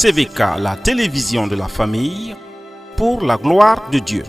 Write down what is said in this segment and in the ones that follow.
CVK, la télévision de la famille, pour la gloire de Dieu.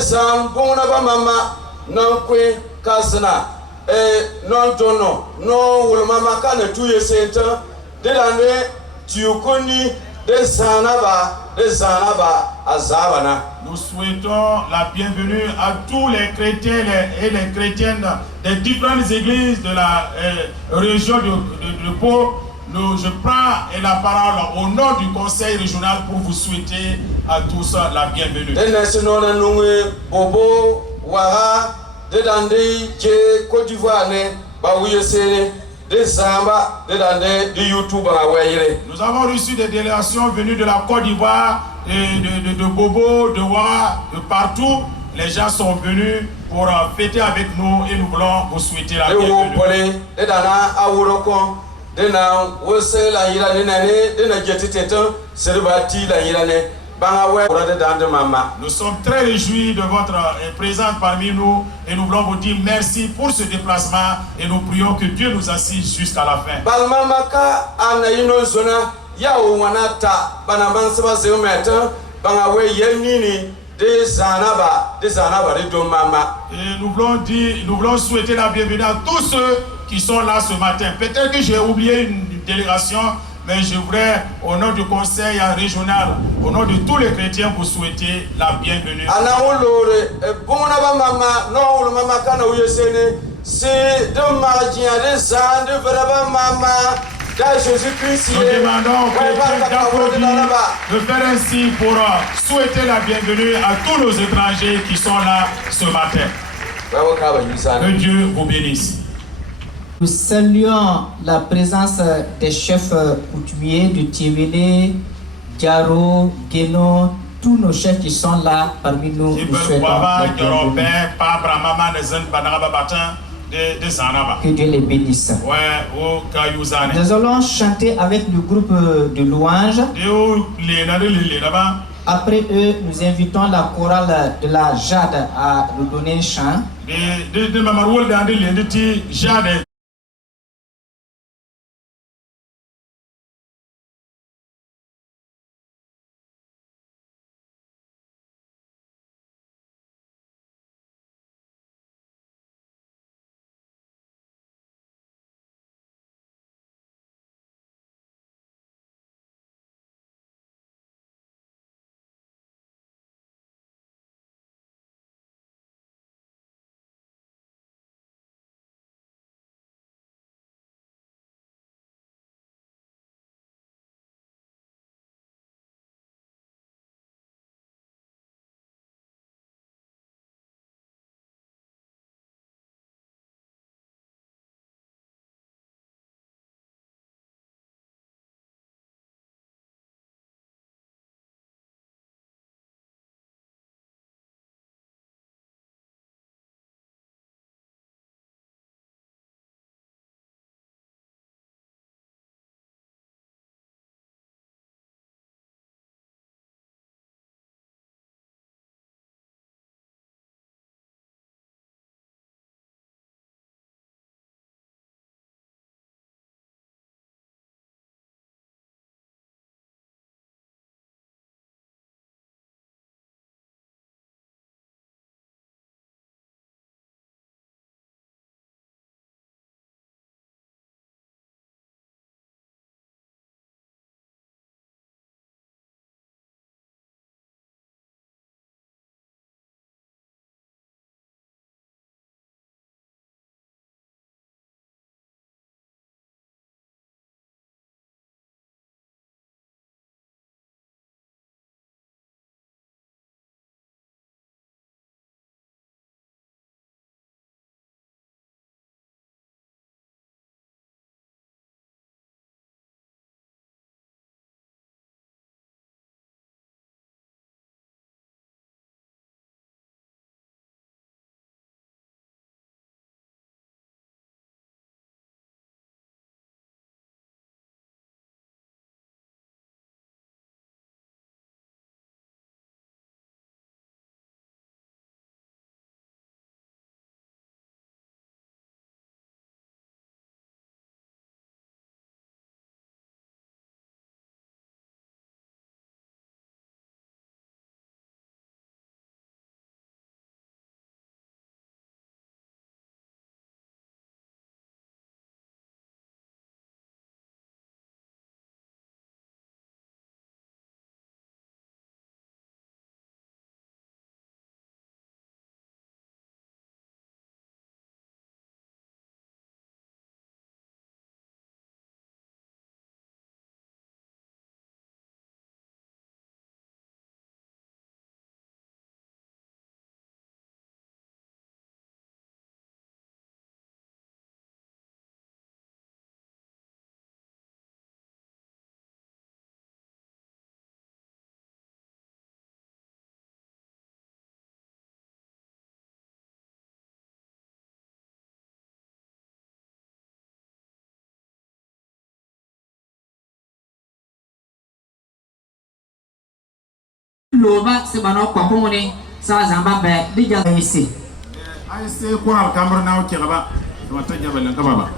Sam bona ba mama non kwe kasna non tono non wul mama kana tuye senta de lande tiukoni de zanaba azabana. Nous souhaitons la bienvenue à tous les chrétiens et les chrétiennes des différentes églises de la région de Pau. Je prends la parole au nom du conseil régional pour vous souhaiter à tous la bienvenue. Bobo, Wara, de Dandé, Côte d'Ivoire, nous avons reçu des délégations venues de la Côte d'Ivoire, de Bobo, de Wara, de partout. Les gens sont venus pour fêter avec nous et nous voulons vous souhaiter la bienvenue. Nous sommes très réjouis de votre présence parmi nous et nous voulons vous dire merci pour ce déplacement et nous prions que Dieu nous assiste jusqu'à la fin. Et nous voulons souhaiter la bienvenue à tous ceux qui sont là ce matin. Peut-être que j'ai oublié une délégation, mais je voudrais, au nom du conseil régional, au nom de tous les chrétiens, vous souhaiter la bienvenue. Nous demandons aux chrétiens d'applaudir, de faire ainsi pour souhaiter la bienvenue à tous nos étrangers qui sont là ce matin. Que Dieu vous bénisse. Nous saluons la présence des chefs coutumiers de Tiévélé, Diaro, Guéno, tous nos chefs qui sont là parmi nous. Nous souhaitons la bienvenue. Que Dieu les bénisse. Nous allons chanter avec le groupe de louanges. Après eux, nous invitons la chorale de la Jade à nous donner un chant. Loba se bano kwa komone sa zamba be dija isi. Ai sai ko alkamar na wuce gaba. Wata jabalin gaba ba.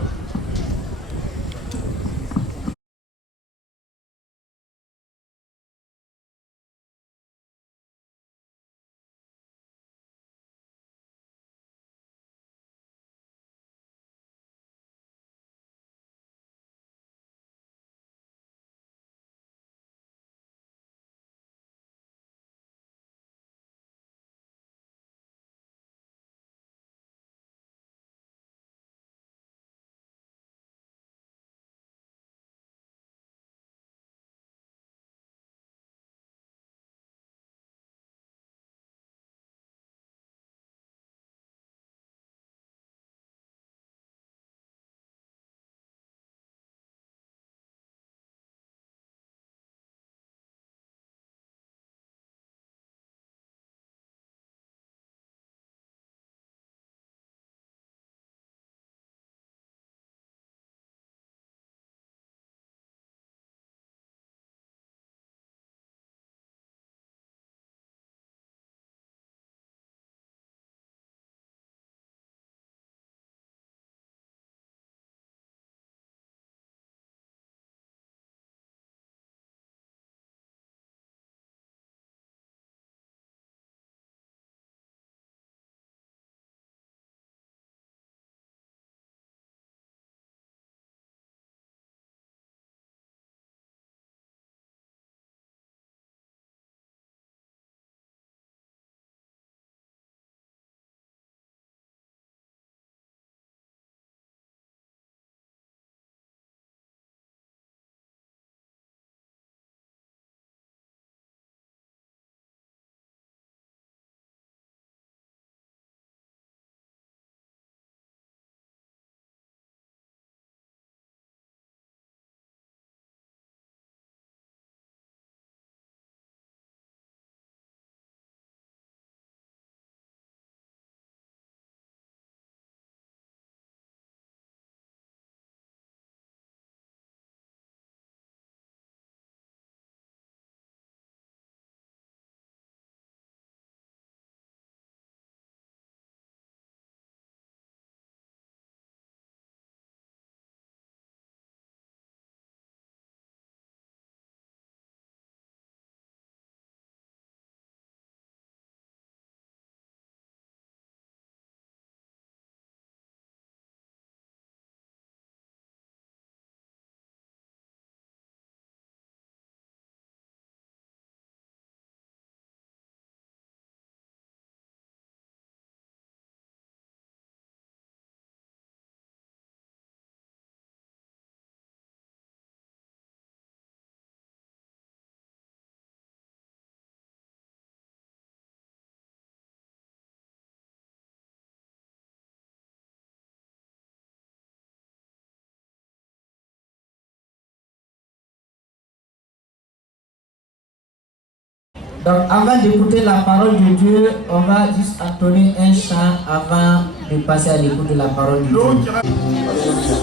Donc avant d'écouter la parole de Dieu, on va juste entonner un chant avant de passer à l'écoute de la parole de Dieu. Alléluia.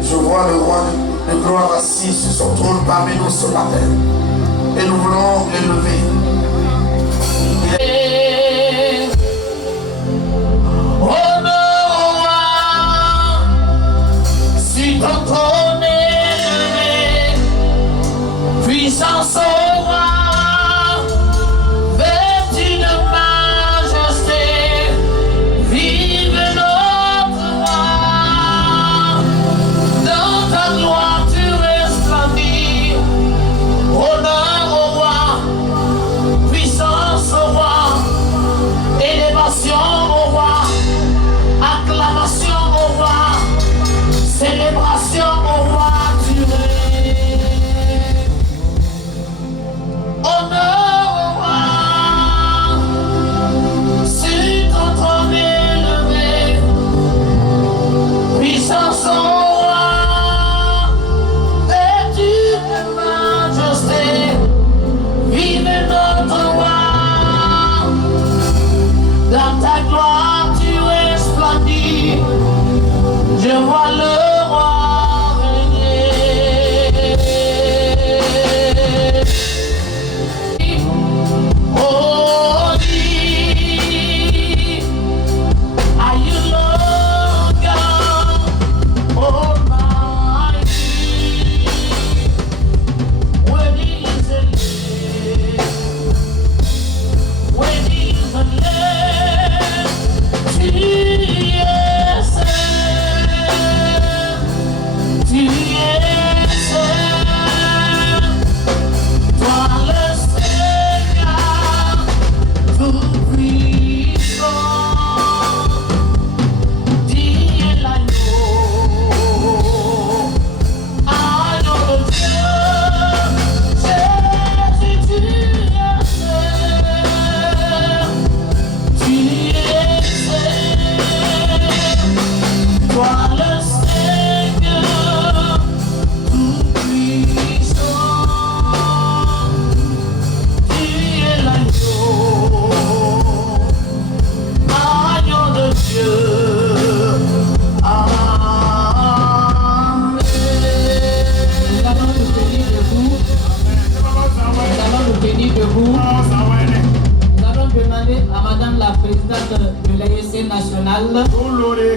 Je vois le roi de gloire assis sur son trône parmi nous ce matin. Et nous voulons l'élever. Puissance au roi, vêtu de majesté, vive notre roi. Dans ta gloire tu resplendis, honneur au roi, puissance au roi, élévation au roi, acclamation au roi, célébration au roi, tu règnes. Honneur au roi, sur ton trône élevé, puissance au roi, vêtu de majesté, vive notre roi. Dans ta gloire tu resplendis, je vois le roi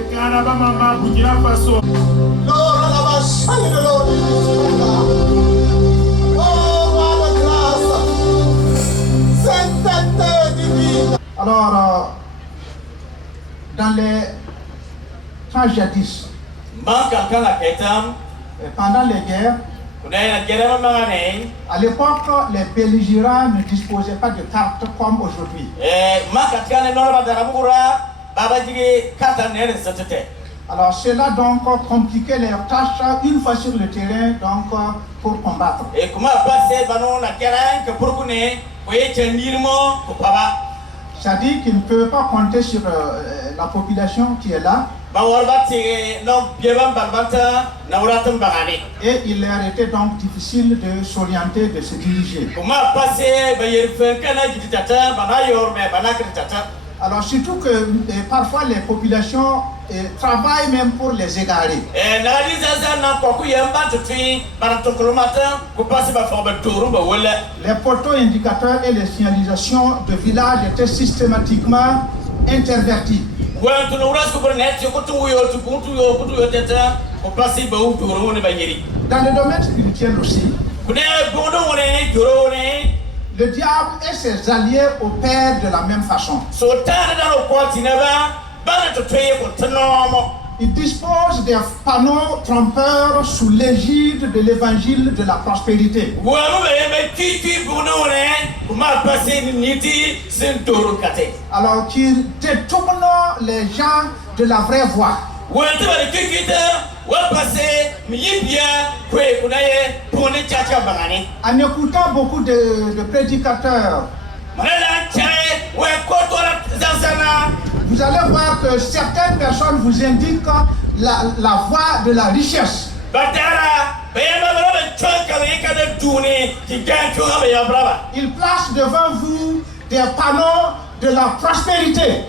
Kanaba Mama Burkina Faso. Alors, dans les temps jadis, pendant les guerres, à l'époque, les belligérants ne disposaient pas de cartes comme aujourd'hui. Alors cela donc compliquait leurs tâches une fois sur le terrain donc pour combattre. C'est-à-dire qu'ils ne peuvent pas compter sur la population qui est là. Et il leur était donc difficile de s'orienter, de se diriger. Alors surtout que parfois les populations travaillent même pour les égarer. Les poteaux indicateurs et les signalisations de village étaient systématiquement intervertis. Dans le domaine spirituel aussi, le diable et ses alliés opèrent de la même façon. Il dispose des panneaux trompeurs sous l'égide de l'évangile de la prospérité. Alors qu'il détourne les gens de la vraie voie. En écoutant beaucoup de prédicateurs, vous allez voir que certaines personnes vous indiquent la voie de la richesse. Ils placent devant vous des panneaux de la prospérité.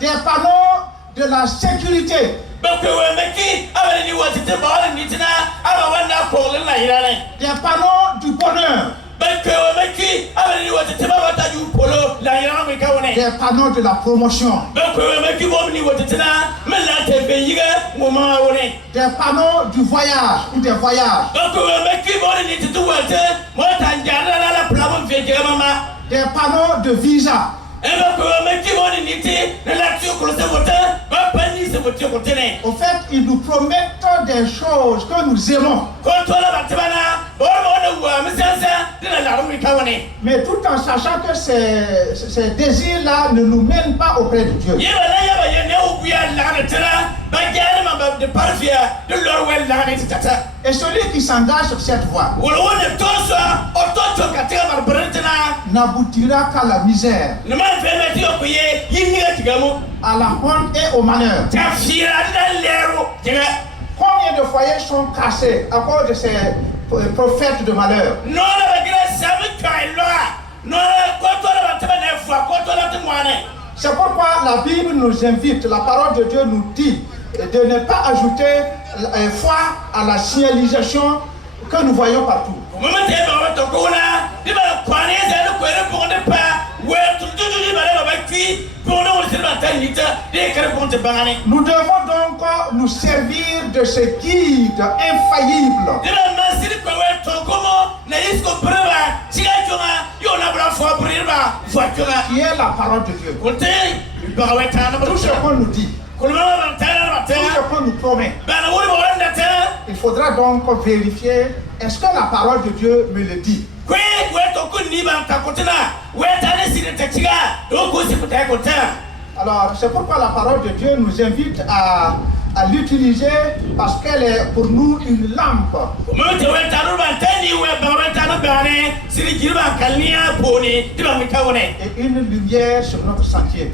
Des panneaux de la sécurité. Des panneaux du bonheur. Des panneaux de la promotion. Des panneaux du voyage ou des voyages. Des panneaux de visa. Au fait, ils nous promettent des choses que nous aimons. Mais tout en sachant que ces désirs-là ne nous mènent pas auprès de Dieu. Et celui qui s'engage sur cette voie n'aboutira qu'à la misère, à la honte et au malheur. Combien de foyers sont cassés à cause de ces prophètes de malheur? C'est pourquoi la Bible nous invite, la parole de Dieu nous dit de ne pas ajouter foi à la signalisation que nous voyons partout. Nous devons donc nous servir de ce guide infaillible qui est la parole de Dieu. Tout ce qu'on nous dit, tout ce qu'on nous promet, il faudra donc vérifier, est-ce que la parole de Dieu me le dit? Alors, c'est pourquoi la parole de Dieu nous invite à l'utiliser parce qu'elle est pour nous une lampe. Et une lumière sur notre sentier.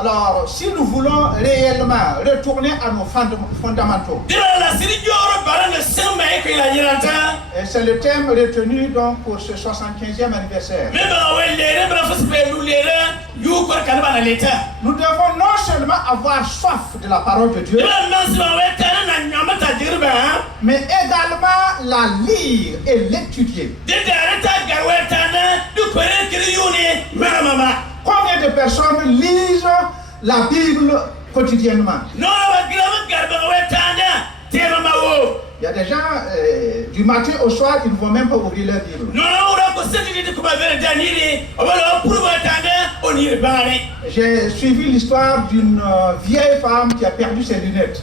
Alors, si nous voulons réellement retourner à nos fondamentaux, et c'est le thème retenu donc pour ce 75e anniversaire. Nous devons non seulement avoir soif de la parole de Dieu, mais également la lire et l'étudier. Combien de personnes lisent la Bible quotidiennement? Il y a des gens, du matin au soir, ils ne vont même pas ouvrir leur Bible. J'ai suivi l'histoire d'une vieille femme qui a perdu ses lunettes.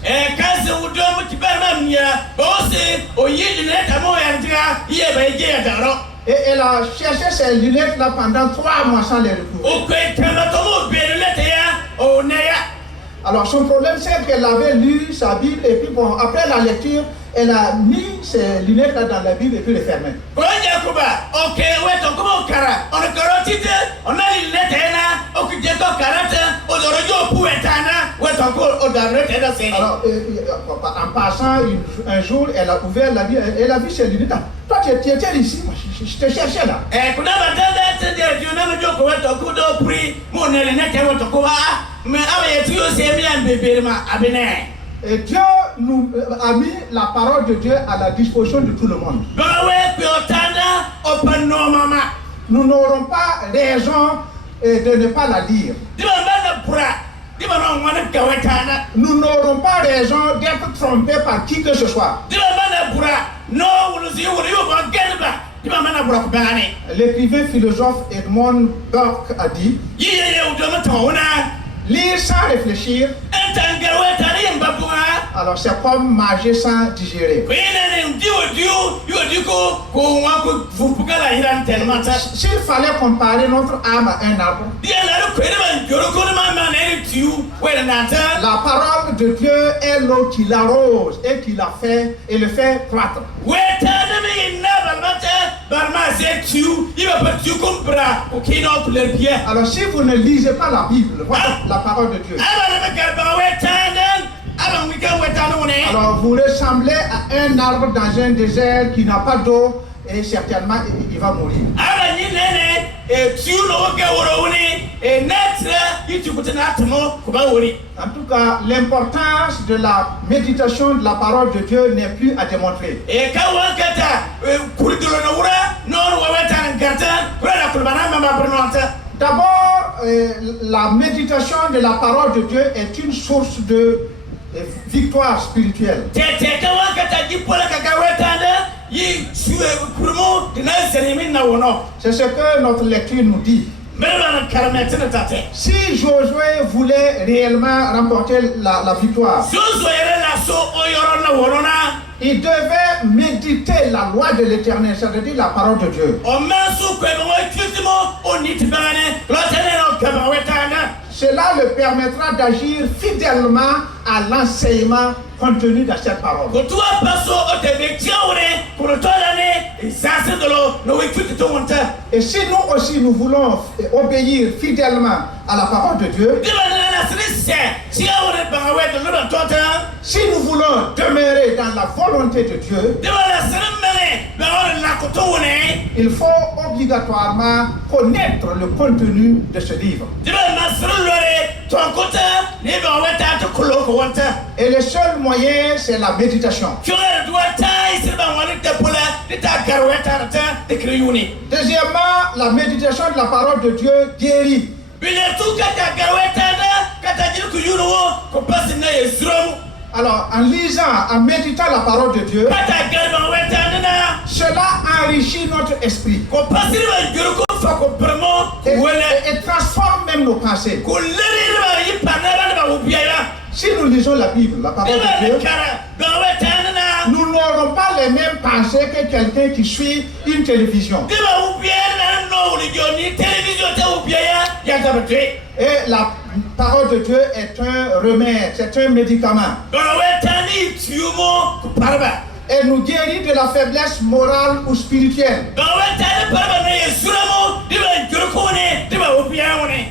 Et elle a cherché ses lunettes là pendant 3 mois sans les retrouver. Alors son problème c'est qu'elle avait lu sa Bible et puis bon, après la lecture, elle a mis ses lunettes là dans la Bible et puis les fermait. Alors en passant un jour, elle a ouvert la Bible, elle a vu ses lunettes là. Toi tu étais ici, moi, je te cherchais là. Et Dieu nous a mis la parole de Dieu à la disposition de tout le monde. Nous n'aurons pas raison de ne pas la lire. Nous n'aurons pas raison d'être trompés par qui que ce soit. L'écrivain philosophe Edmond Burke a dit: lire sans réfléchir, alors c'est comme manger sans digérer. S'il fallait comparer notre âme à un arbre, la parole de Dieu est l'eau qui l'arrose et qui la fait et le fait croître. Alors si vous ne lisez pas la Bible, voilà la parole de Dieu, alors vous ressemblez à un arbre dans un désert qui n'a pas d'eau et certainement il va mourir. En tout cas, l'importance de la méditation de la parole de Dieu n'est plus à démontrer. D'abord, la méditation de la parole de Dieu est une source de victoire spirituelle. C'est ce que notre lecture nous dit. Si Josué voulait réellement remporter la victoire, il devait méditer la loi de l'Éternel, c'est-à-dire la parole de Dieu. Cela le permettra d'agir fidèlement à l'enseignement contenu dans cette parole. Et si nous aussi nous voulons obéir fidèlement à la parole de Dieu, si nous voulons demeurer dans la volonté de Dieu, il faut obligatoirement connaître le contenu de ce livre. Et le seul moyen, c'est la méditation. Deuxièmement, la méditation de la parole de Dieu guérit. Alors, en lisant, en méditant la parole de Dieu, cela enrichit notre esprit et transforme même nos pensées. Si nous lisons la Bible, la parole de Dieu, nous n'aurons pas les mêmes pensées que quelqu'un qui suit une télévision. Et la parole de Dieu est un remède, c'est un médicament. Elle nous guérit de la faiblesse morale ou spirituelle.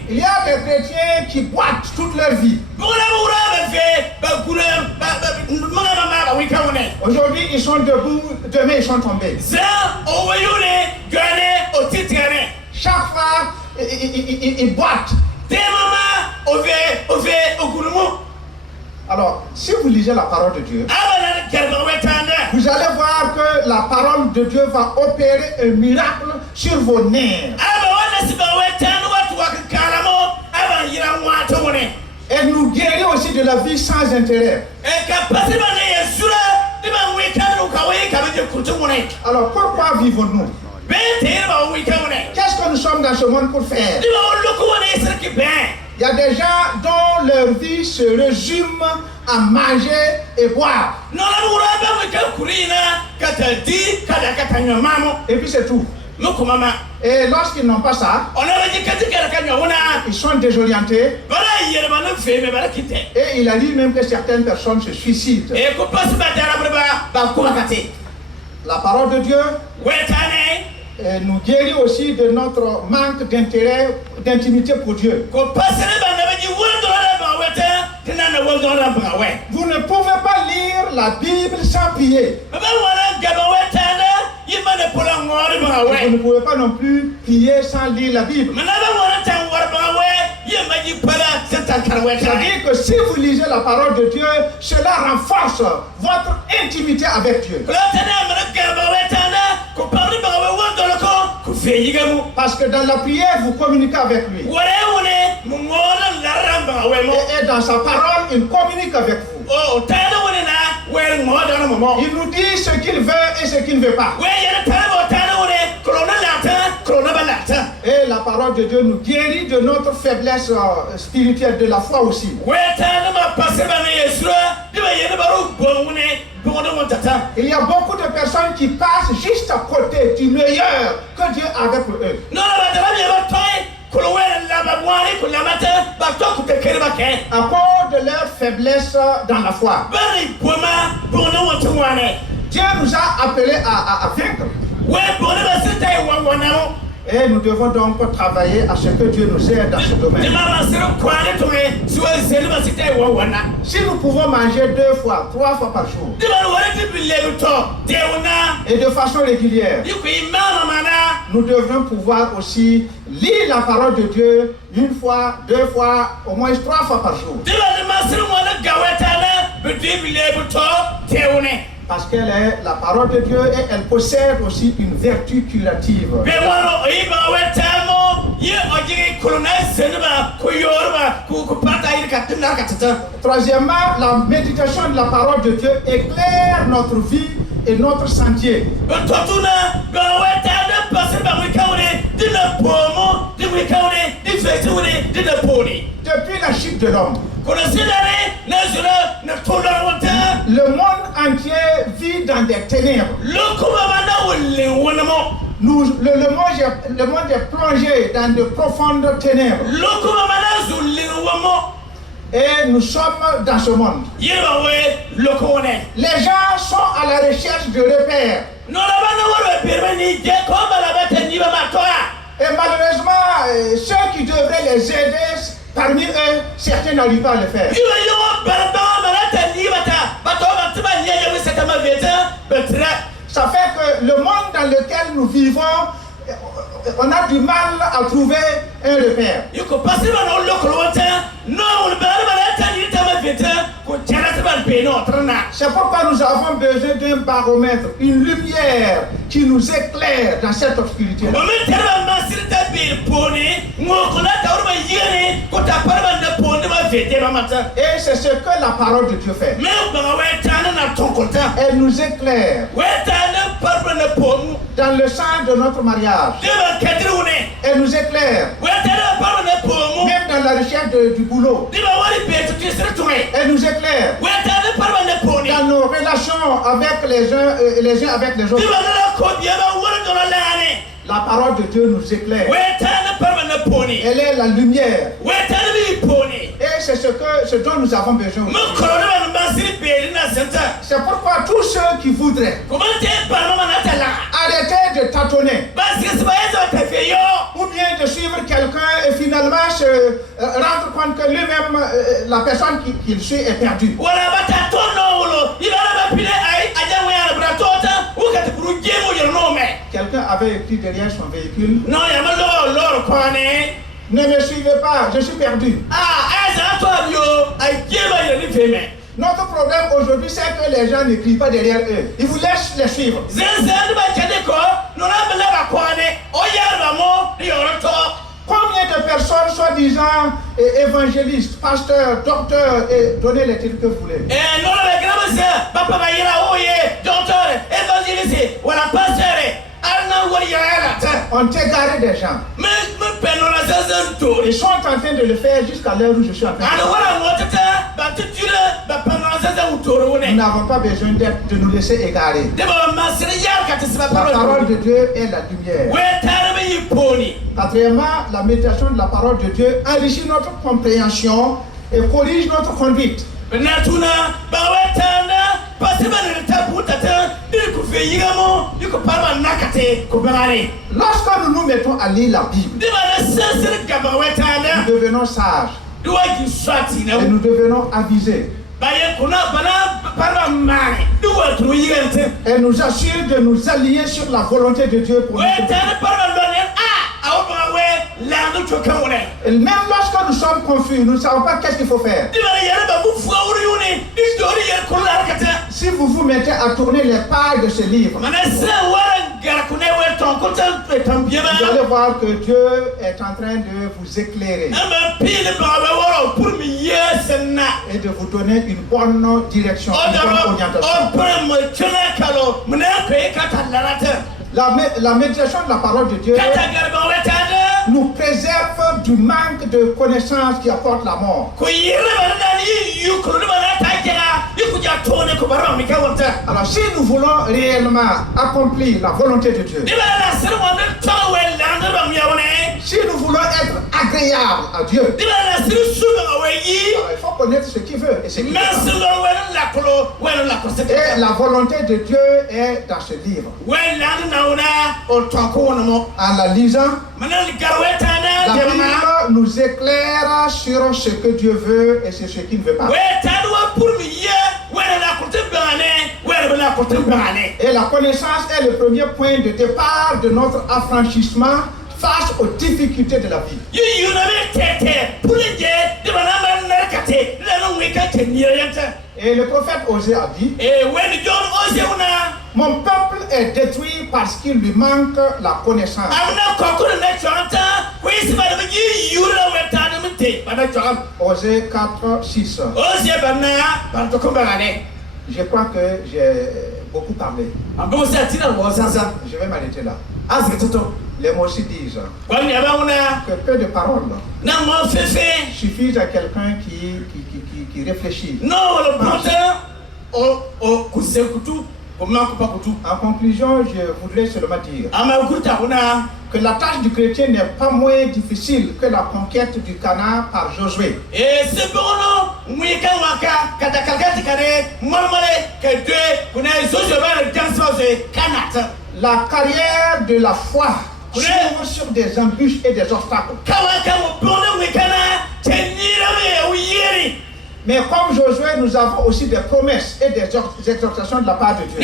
Il y a des chrétiens qui boitent toute leur vie. Aujourd'hui ils sont debout, demain ils sont tombés. Chaque fois ils boitent. Alors, si vous lisez la parole de Dieu, vous allez voir que la parole de Dieu va opérer un miracle sur vos nerfs. Elle nous guérit aussi de la vie sans intérêt. Alors pourquoi vivons-nous? Qu'est-ce que nous sommes dans ce monde pour faire? Il y a des gens dont leur vie se résume à manger et boire. Et puis c'est tout. Et lorsqu'ils n'ont pas ça, ils sont désorientés. Et il a dit même que certaines personnes se suicident. La parole de Dieu nous guérit aussi de notre manque d'intérêt, d'intimité pour Dieu. Vous ne pouvez pas lire la Bible sans prier. Vous ne pouvez pas non plus prier sans lire la Bible. C'est-à-dire que si vous lisez la parole de Dieu, cela renforce votre intimité avec Dieu. Parce que dans la prière, vous communiquez avec lui. Et dans sa parole, il communique avec vous. Il nous dit ce qu'il veut et ce qu'il ne veut pas. Et la parole de Dieu nous guérit de notre faiblesse spirituelle, de la foi aussi. Il y a beaucoup de personnes qui passent juste à côté du meilleur que Dieu avait pour eux. À cause de leur faiblesse dans la foi. Dieu nous a appelés à vaincre. Et nous devons donc travailler à ce que Dieu nous aide dans ce domaine. Si nous pouvons manger 2 fois, 3 fois par jour, et de façon régulière, nous devons pouvoir aussi lire la parole de Dieu 1 fois, 2 fois, au moins 3 fois par jour. Parce qu'elle est la parole de Dieu et elle possède aussi une vertu curative. Troisièmement, la méditation de la parole de Dieu éclaire notre vie et notre sentier. Depuis la chute de l'homme, le monde entier vit dans des ténèbres. Le monde est plongé dans de profondes ténèbres. Et nous sommes dans ce monde. Les gens sont à la recherche de repères. Et malheureusement, ceux qui devraient les aider, parmi eux, certains n'arrivent pas à le faire. Ça fait que le monde dans lequel nous vivons, on a du mal à trouver un repère. C'est pourquoi nous avons besoin d'un baromètre, une lumière qui nous éclaire dans cette obscurité. Et c'est ce que la parole de Dieu fait. Elle nous éclaire dans le sang de notre mariage. Elle nous éclaire même dans la recherche du boulot. Elle nous éclaire dans nos relations avec les uns avec les autres. La parole de Dieu nous éclaire. Elle est la lumière. Et c'est ce dont nous avons besoin. C'est pourquoi tous ceux qui voudraient arrêter de tâtonner ou bien de suivre quelqu'un et finalement se rendre compte que lui-même, la personne qu'il suit est perdue. Quelqu'un avait écrit derrière son véhicule: ne me suivez pas, je suis perdu. Notre problème aujourd'hui, c'est que les gens ne crient pas derrière eux. Ils vous laissent les suivre. Combien de personnes, soi-disant évangélistes, pasteurs, docteurs, et donnez les titres que vous voulez. On égaré des gens. Ils sont en train de le faire jusqu'à l'heure où je suis en train de Nous n'avons pas besoin de nous laisser égarer. La parole de Dieu est la lumière. Quatrièmement, la méditation de la parole de Dieu enrichit notre compréhension et corrige notre conduite. Lorsque nous nous mettons à lire la Bible, nous devenons sages et nous devenons avisés. Elle nous assure de nous allier sur la volonté de Dieu pour nous. Et même lorsque nous sommes confus, nous ne savons pas qu'est-ce qu'il faut faire. Si vous vous mettez à tourner les pages de ce livre, vous allez voir que Dieu est en train de vous éclairer et de vous donner une bonne direction, une bonne orientation. La méditation de la parole de Dieu nous préserve du manque de connaissances qui apportent la mort. Alors si nous voulons réellement accomplir la volonté de Dieu, si nous voulons être agréables à Dieu, alors il faut connaître ce qu'il veut et ce qu'il veut. Et la volonté de Dieu est dans ce livre. En la lisant, la Bible nous éclaire sur ce que Dieu veut et sur ce qu'il ne veut pas. Et la connaissance est le premier point de départ de notre affranchissement face aux difficultés de la vie. Et le prophète Osée a dit: mon peuple est détruit parce qu'il lui manque la connaissance. Osée 4:6. Je crois que j'ai beaucoup parlé. Je vais m'arrêter là. Les mots aussi disent que peu de paroles suffisent à quelqu'un qui réfléchit. En conclusion, je voudrais seulement dire que la tâche du chrétien n'est pas moins difficile que la conquête du Canaan par Josué. La carrière de la foi s'ouvre sur des embûches et des obstacles. Mais comme Josué, nous avons aussi des promesses et des exhortations de la part de Dieu.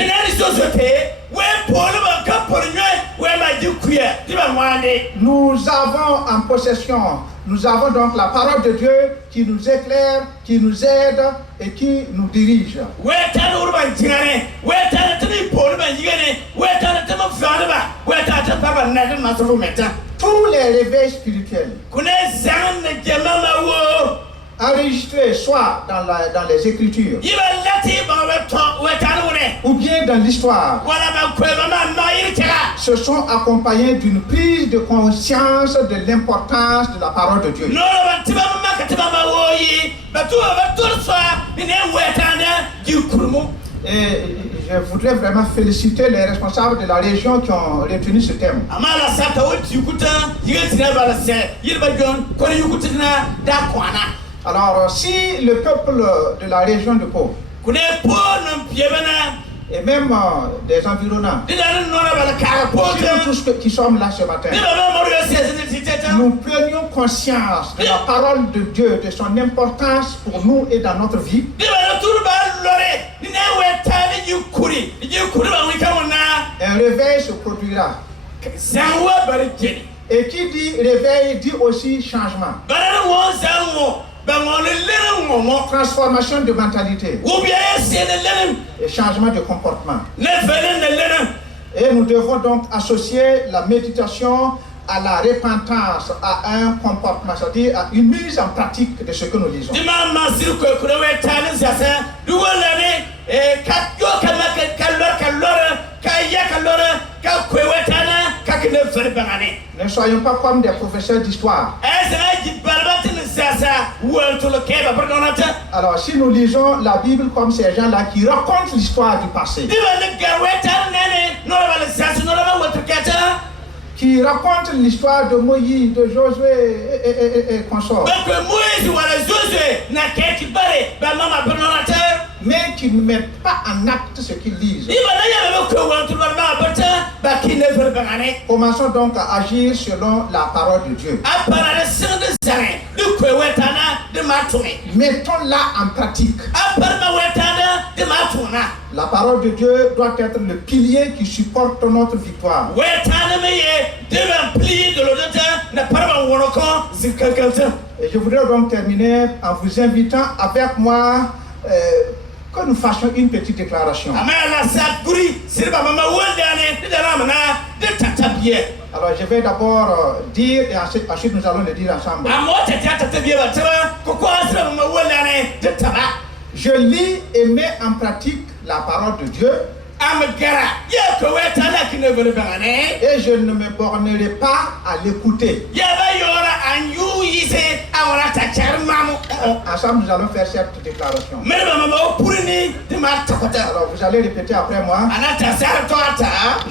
Nous avons en possession, nous avons donc la parole de Dieu qui nous éclaire, qui nous aide et qui nous dirige. Tous les réveils spirituels enregistrés soit dans les Écritures ou bien dans l'histoire se sont accompagnés d'une prise de conscience de l'importance de la parole de Dieu. Et je voudrais vraiment féliciter les responsables de la région qui ont retenu ce thème. Alors, si le peuple de la région de Pau et même des environnants, tous tous qui sommes là ce matin, nous prenions conscience de la parole de Dieu, de son importance pour nous et dans notre vie, un réveil se produira. Et qui dit réveil dit aussi changement. transformation de mentalité et changement de comportement. Et nous devons donc associer la méditation à la repentance, à un comportement, c'est-à-dire à une mise en pratique de ce que nous lisons. Ne soyons pas comme des professeurs d'histoire. Alors si nous lisons la Bible comme ces gens-là qui racontent l'histoire du passé, qui racontent l'histoire de Moïse, de Josué et consorts, mais qui ne mettent pas en acte ce qu'ils lisent. Commençons donc à agir selon la parole de Dieu. Mettons-la en pratique. La parole de Dieu doit être le pilier qui supporte notre victoire. Et je voudrais donc terminer en vous invitant avec moi que nous fassions une petite déclaration. Alors je vais d'abord dire et ensuite nous allons le dire ensemble. Je lis et mets en pratique la parole de Dieu. Et je ne me bornerai pas à l'écouter. Ensemble, nous allons faire cette déclaration. Alors, vous allez répéter après moi.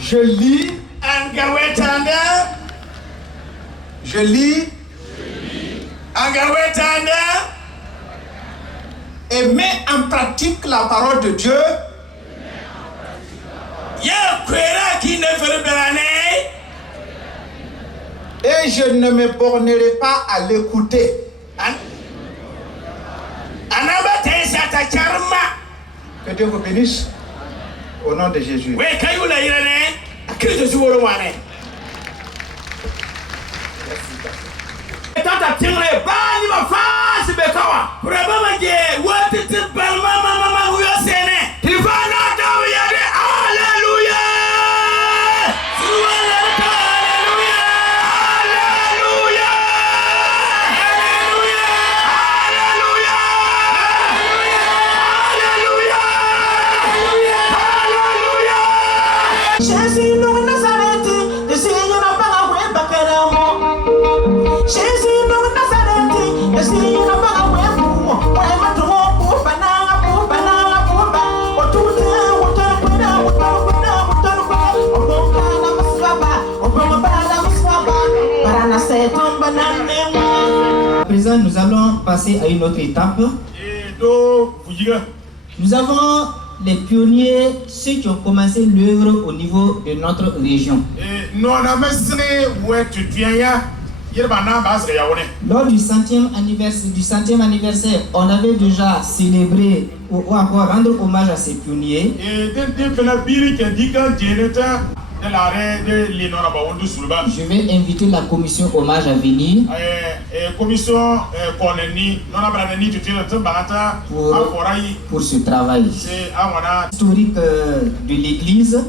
Je lis. Je lis. Et mets en pratique la parole de Dieu. Et je ne me bornerai pas à l'écouter. Que Dieu vous bénisse au nom de Jésus. À présent, nous allons passer à une autre étape. Nous avons les pionniers, ceux qui ont commencé l'œuvre au niveau de notre région. Lors du 100e anniversaire, on avait déjà célébré ou encore rendre hommage à ces pionniers. Je vais inviter la commission hommage à venir pour ce travail historique de l'église.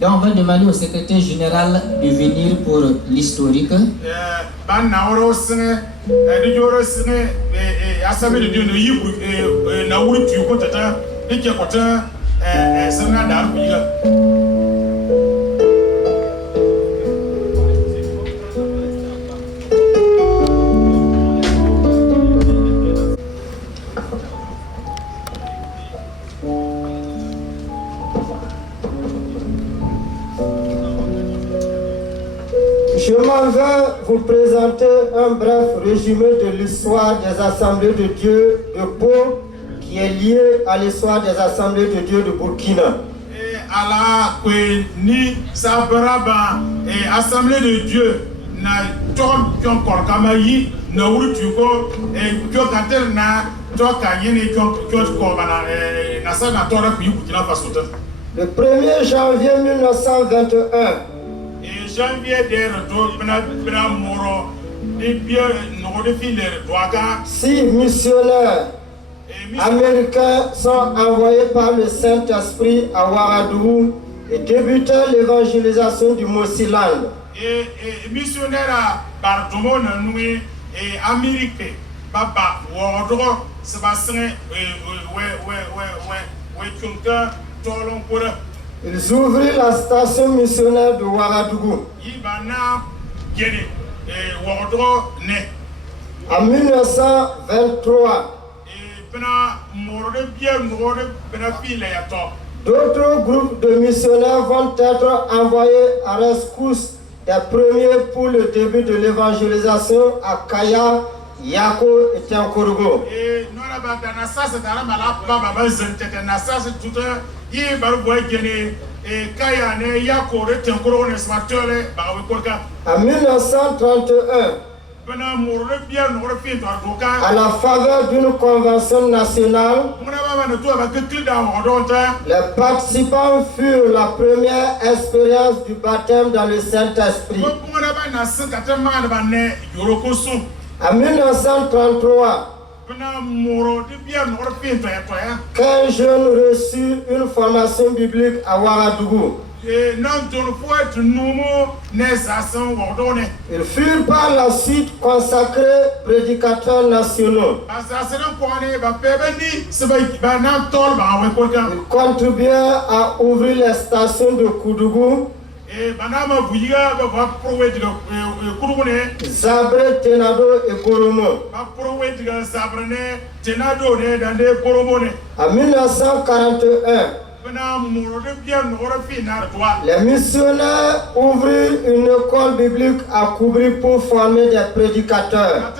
Et on va demander au secrétaire général de venir pour l'historique. Je m'en vais vous présenter un bref résumé de l'histoire des Assemblées de Dieu de Pau, qui est lié à l'histoire des Assemblées de Dieu de Burkina. Assemblée de Dieu na tom pion korkamayi na urutuko kyokatel na tokanyene kyokobana na sana tora ku Burkina Faso. Le 1er janvier 1921. Et janvier der to bna moro 6 missionnaires américains sont envoyés par le Saint-Esprit à Ouagadougou et débutent l'évangélisation du Mosiland. Et missionnaire par Domona Noué et Amérique, Papa, Wardro, Sébastien, Ils ouvrirent la station missionnaire de Ouagadougou. En 1923, d'autres groupes de missionnaires vont être envoyés à rescousse des premiers pour le début de l'évangélisation à Kaya, Yako et Tiankourgo. En 1931, à la faveur d'une convention nationale, les participants furent la première expérience du baptême dans le Saint-Esprit. En 1933, 15 jeunes reçurent une formation biblique à Ouagadougou. Ils furent par la suite consacrés prédicateurs nationaux. Ils contribuèrent à ouvrir les stations de Koudougou, Zabré, Tenado et Goromo. En 1941, les missionnaires ouvrirent une école biblique à Koubri pour former des prédicateurs.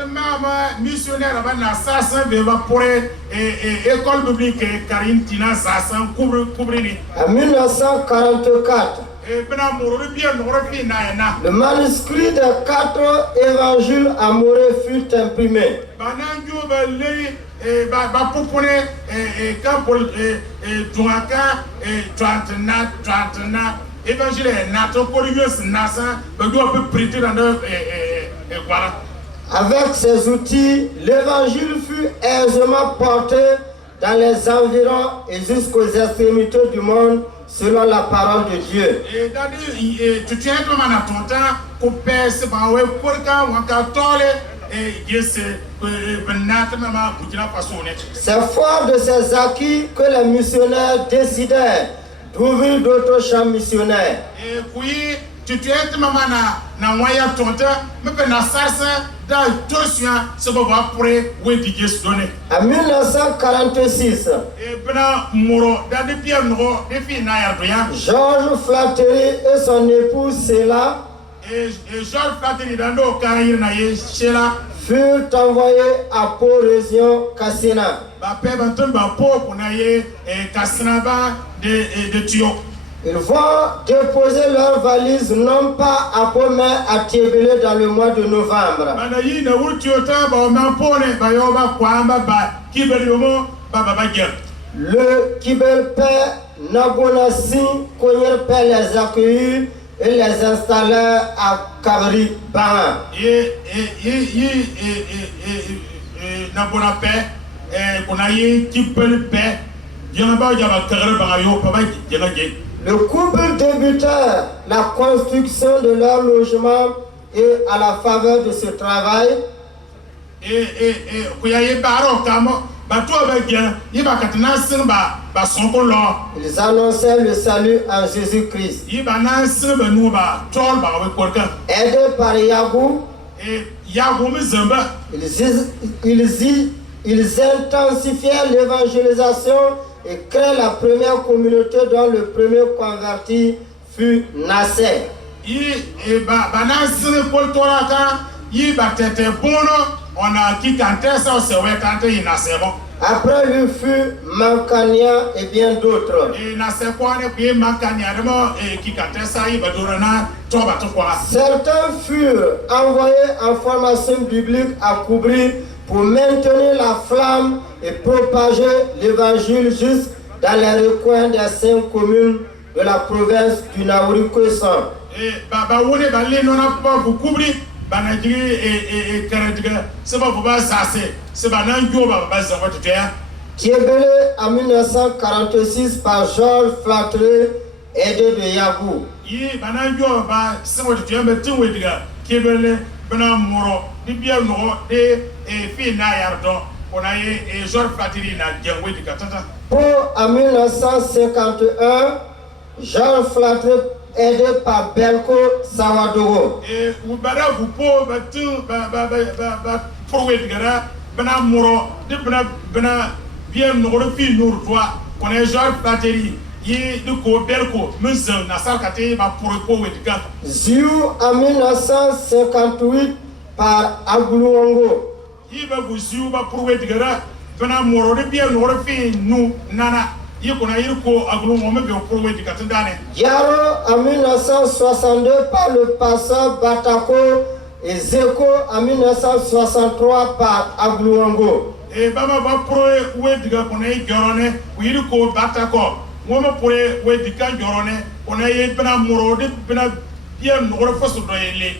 En 1944, le manuscrit des 4 évangiles amoureux fut imprimé. Avec ces outils, l'évangile fut aisément porté dans les environs et jusqu'aux extrémités du monde selon la parole de Dieu. C'est fort de ces acquis que les missionnaires décidèrent d'ouvrir d'autres champs missionnaires. En 1946, Georges Flattery et son épouse Sela furent envoyés à Pau, région Kassina. Ils vont déposer leurs valises non pas à Pau mais à Tiébélé dans le mois de novembre. Le Kibel Père Nabonassi Konyer Père les accueillit et les installèrent à Kabri Ban. Le couple débuta la construction de leur logement et à la faveur de ce travail, ils annoncèrent le salut en Jésus-Christ. Aidés par Yagou, ils intensifièrent l'évangélisation et créèrent la première communauté dont le premier converti fut Nasser. Après lui fut Mankania et bien d'autres. Certains furent envoyés en formation biblique à Koubri pour maintenir la flamme et propager l'évangile juste dans les recoins des 5 communes de la province du Naouri-Kouessan. banadigi et karadiga c'est pas pour ça c'est pas nanjo ba za watu tia Tiebele en 1946 par Georges Flatré aidé de Yagou. Yi bananjo ba c'est watu tia mais tin wediga kebele bana moro di bien no de fi na yardo on a et Georges Flatré na gen wediga tata. Pour en 1951 Georges Flatré aidé par Belko Sawadogo. Et vous bara vous po ba pour wediga bana moro de bana bien no fi no toi on est Georges Flatré yi de ko Belko mun na salkate ba pour wediga. Ziu en 1958 par Aguluongo. Yi ba bu ziu ba pour wediga bana moro de bien no fi nu nana yi ko na yi ko Aguluongo me be pour wediga tandane. Yaro en 1962 par le pasteur Batako et Zeko en 1963 par Aguluongo. Et baba ba pro wediga ko na yi jorone yi ko Batako mo me pour wediga jorone ko na yi bana moro de bana bien no fosu do yele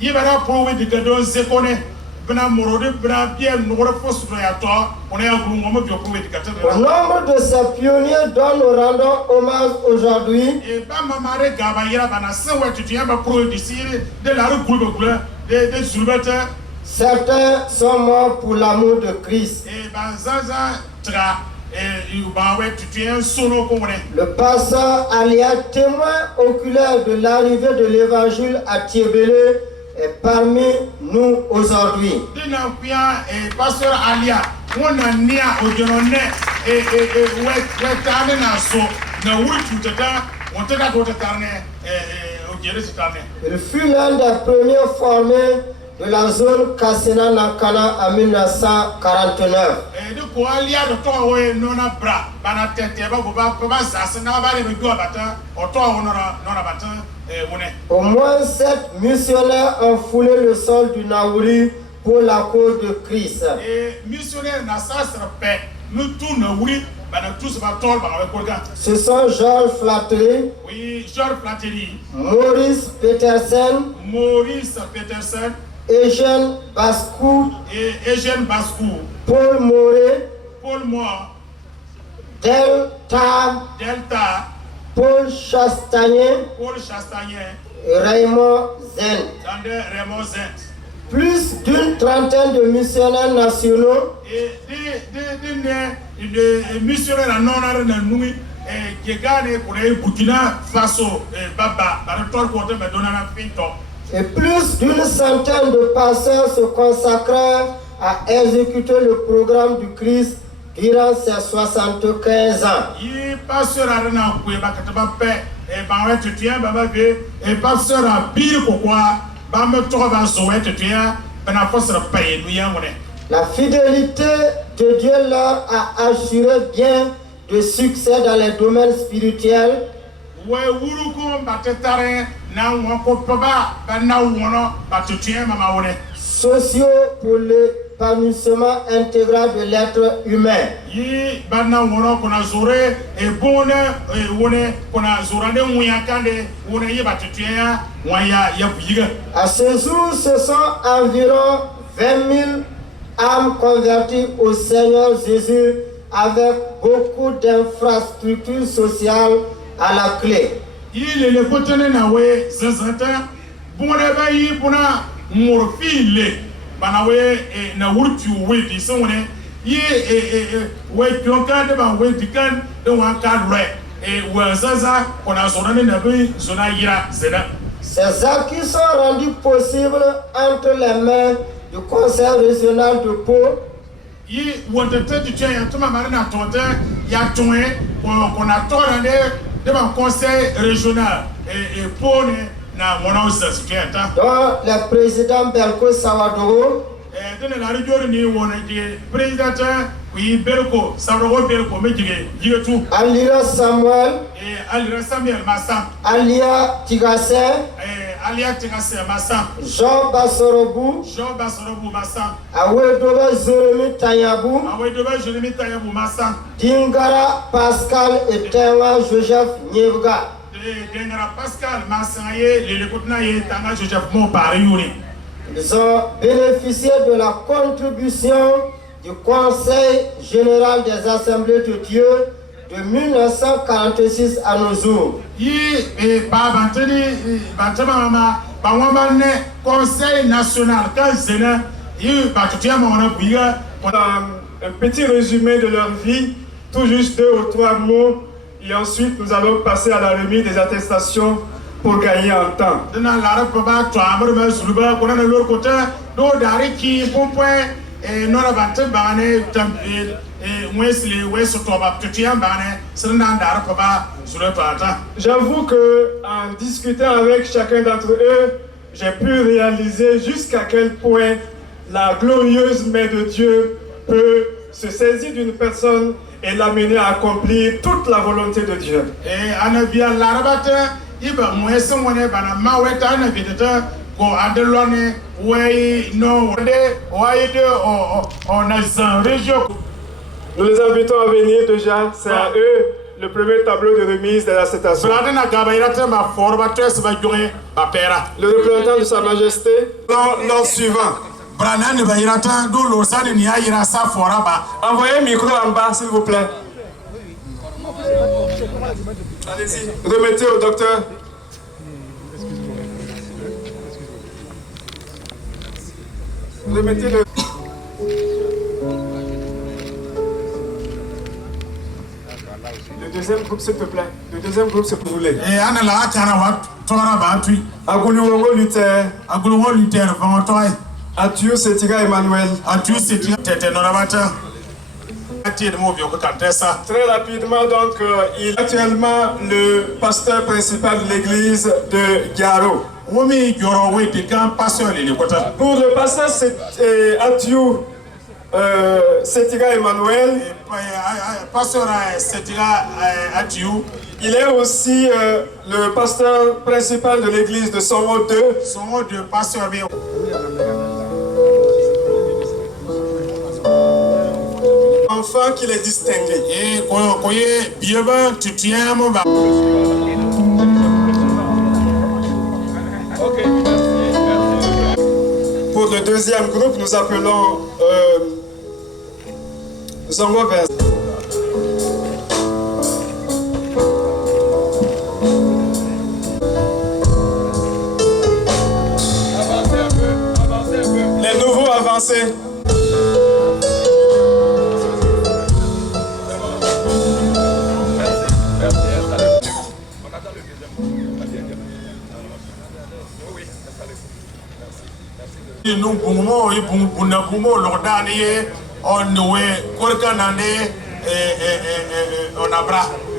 yi bara pro wediga don Zeko ne bana moro de bana bien no fosu do ya to ko na yi Aguluongo me be pour wediga tandane. Au nombre de ces pionniers dont nous rendons hommage aujourd'hui, et ba mamare gaba yira bana se wetu ya ba pro disire de la rue de zulbata. certains sont morts pour l'amour de Christ. Et banzaza tra et ba wetu ya sono ko ne. Le pasteur Alia, témoin oculaire de l'arrivée de l'évangile à Tiebele, est parmi nous aujourd'hui. Dina pia et pasteur Alia wona nia ojonone wetane na so na wutu tata wonta ko takarne ojere sitane. Il fut l'un des premiers formés de la zone Kassena Nankana en 1949. De ko Alia de to we nona bra bana tete ba sasna ba le go bata o to wonora nona bata wone. Au moins 7 missionnaires ont foulé le sol du Naouri pour la cause de Christ. Et missionnaire na sasra pe nous tout Naouri bana tous ba tol ba we kolga. Ce sont Georges Flatré, Oui, Georges Flatré, Maurice Petersen, Maurice Petersen Eugène Bascou, et Eugène Bascou, Paul Moré, Paul Moore, Delta, Delta, Paul Chastagnet Paul Chastagnet, et Raymond Zen. Sander Raymond Zent. Plus d'une trentaine de missionnaires nationaux Et des missionnaires à non-arrêt nous qui gagnent pour les Burkina Faso, Baba, Barator Côte, mais Donana Finto. et plus d'une centaine de pasteurs se consacrèrent à exécuter le programme du Christ durant ses 75 ans. Il pasteur à Rena Koué, Bakataba Pé, et Baret Tutien, Baba B, et pasteur à Pire Pourquoi, Bama Torba Zoé Tutien, Benafos Payé, nous y avons. La fidélité de Dieu leur a assuré bien de succès dans les domaines spirituels, Ouais, Wuruko, Batetare, na wako paba, na wono, Batutien, Mama Wone. sociaux pour l'épanouissement intégral de l'être humain. Yi bana wono kona zore e bone e wone kona zorande muyakande wone yi Batutien waya ya buyiga. À ce jour, ce sont environ 20 000 âmes converties au Seigneur Jésus avec beaucoup d'infrastructures sociales à la clé. Il est le côté na we zazata bone ba yi buna morfile bana we na wurtu we di sonne yi we tonka de ba we dikan de wan ka re e we zaza kona zorande na be zona yira zeda. Ces acquis sont rendus possibles entre les mains du Conseil régional de Pau, Yi wonte du tien ya tuma marina tonte ya tonne kona torande de ba conseil régional et pone na wona osasuketa. dont le président Belko Sawadogo, De la région ni wona di président oui Belko Sawadogo Belko mejige jigetu Alira Samuel, et Alira Samuel Massa Alia Tigassé, Alia Tigase Massa Jean Bassorobu, Jean Basorobu Massa Awedoba Zoromi Tanyabou, Awedoba Jérémy Tayabu Massa Dingara Pascal et Tewa Joseph Nyevga. de Dengara Pascal Massa ye le kotna ye tanga Joseph Mo pare yuri. Ils ont bénéficié de la contribution du Conseil général des Assemblées de Dieu de 1946 à nos jours. Conseil national, un petit résumé de leur vie, tout juste 2 ou 3 mots, et ensuite nous allons passer à la remise des attestations pour gagner en temps. J'avoue que en discutant avec chacun d'entre eux, j'ai pu réaliser jusqu'à quel point la glorieuse main de Dieu peut se saisir d'une personne et l'amener à accomplir toute la volonté de Dieu. Nous les invitons à venir déjà, c'est à eux le premier tableau de remise de l'acceptation. Le représentant de Sa Majesté, l'ordre suivant. Envoyez le micro en bas, s'il vous plaît. Allez-y, remettez au docteur. Remettez le... Le deuxième groupe, s'il te plaît. Le deuxième groupe, c'est pour vous les. Agoulouongo Luther. Atiou Setira Emmanuel. Très rapidement, donc, il est actuellement le pasteur principal de l'église de Garo. Pour le pasteur Atiou Setira Emmanuel, il est aussi le pasteur principal de l'église de Songo 2. Enfant qu'il est distingué. Pour le deuxième groupe, nous appelons Zongo Vers. Les nouveaux avancés.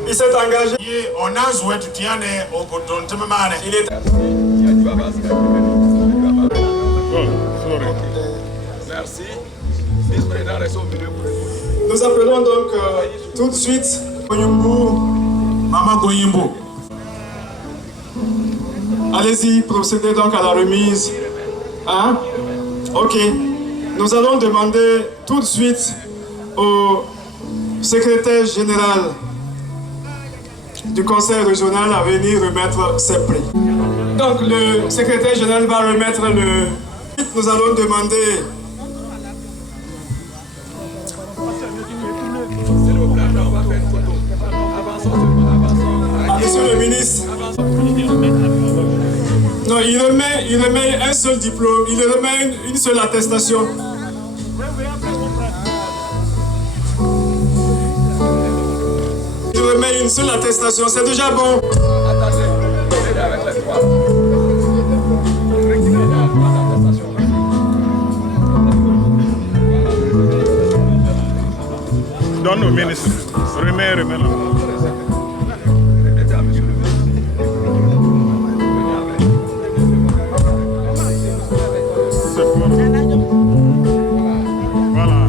Il s'est engagé. Il est... Merci. Nous appelons donc tout de suite Maman Goyimbo. Allez-y, procédez donc à la remise. Hein? Ok. Nous allons demander tout de suite au secrétaire général du conseil régional à venir remettre ses prix. Donc le secrétaire général va remettre le... Nous allons demander... Monsieur le ministre... Non, il remet un seul diplôme, il remet une seule attestation. Il remet une seule attestation, c'est déjà bon. Donne au ministre. Remets là. Voilà.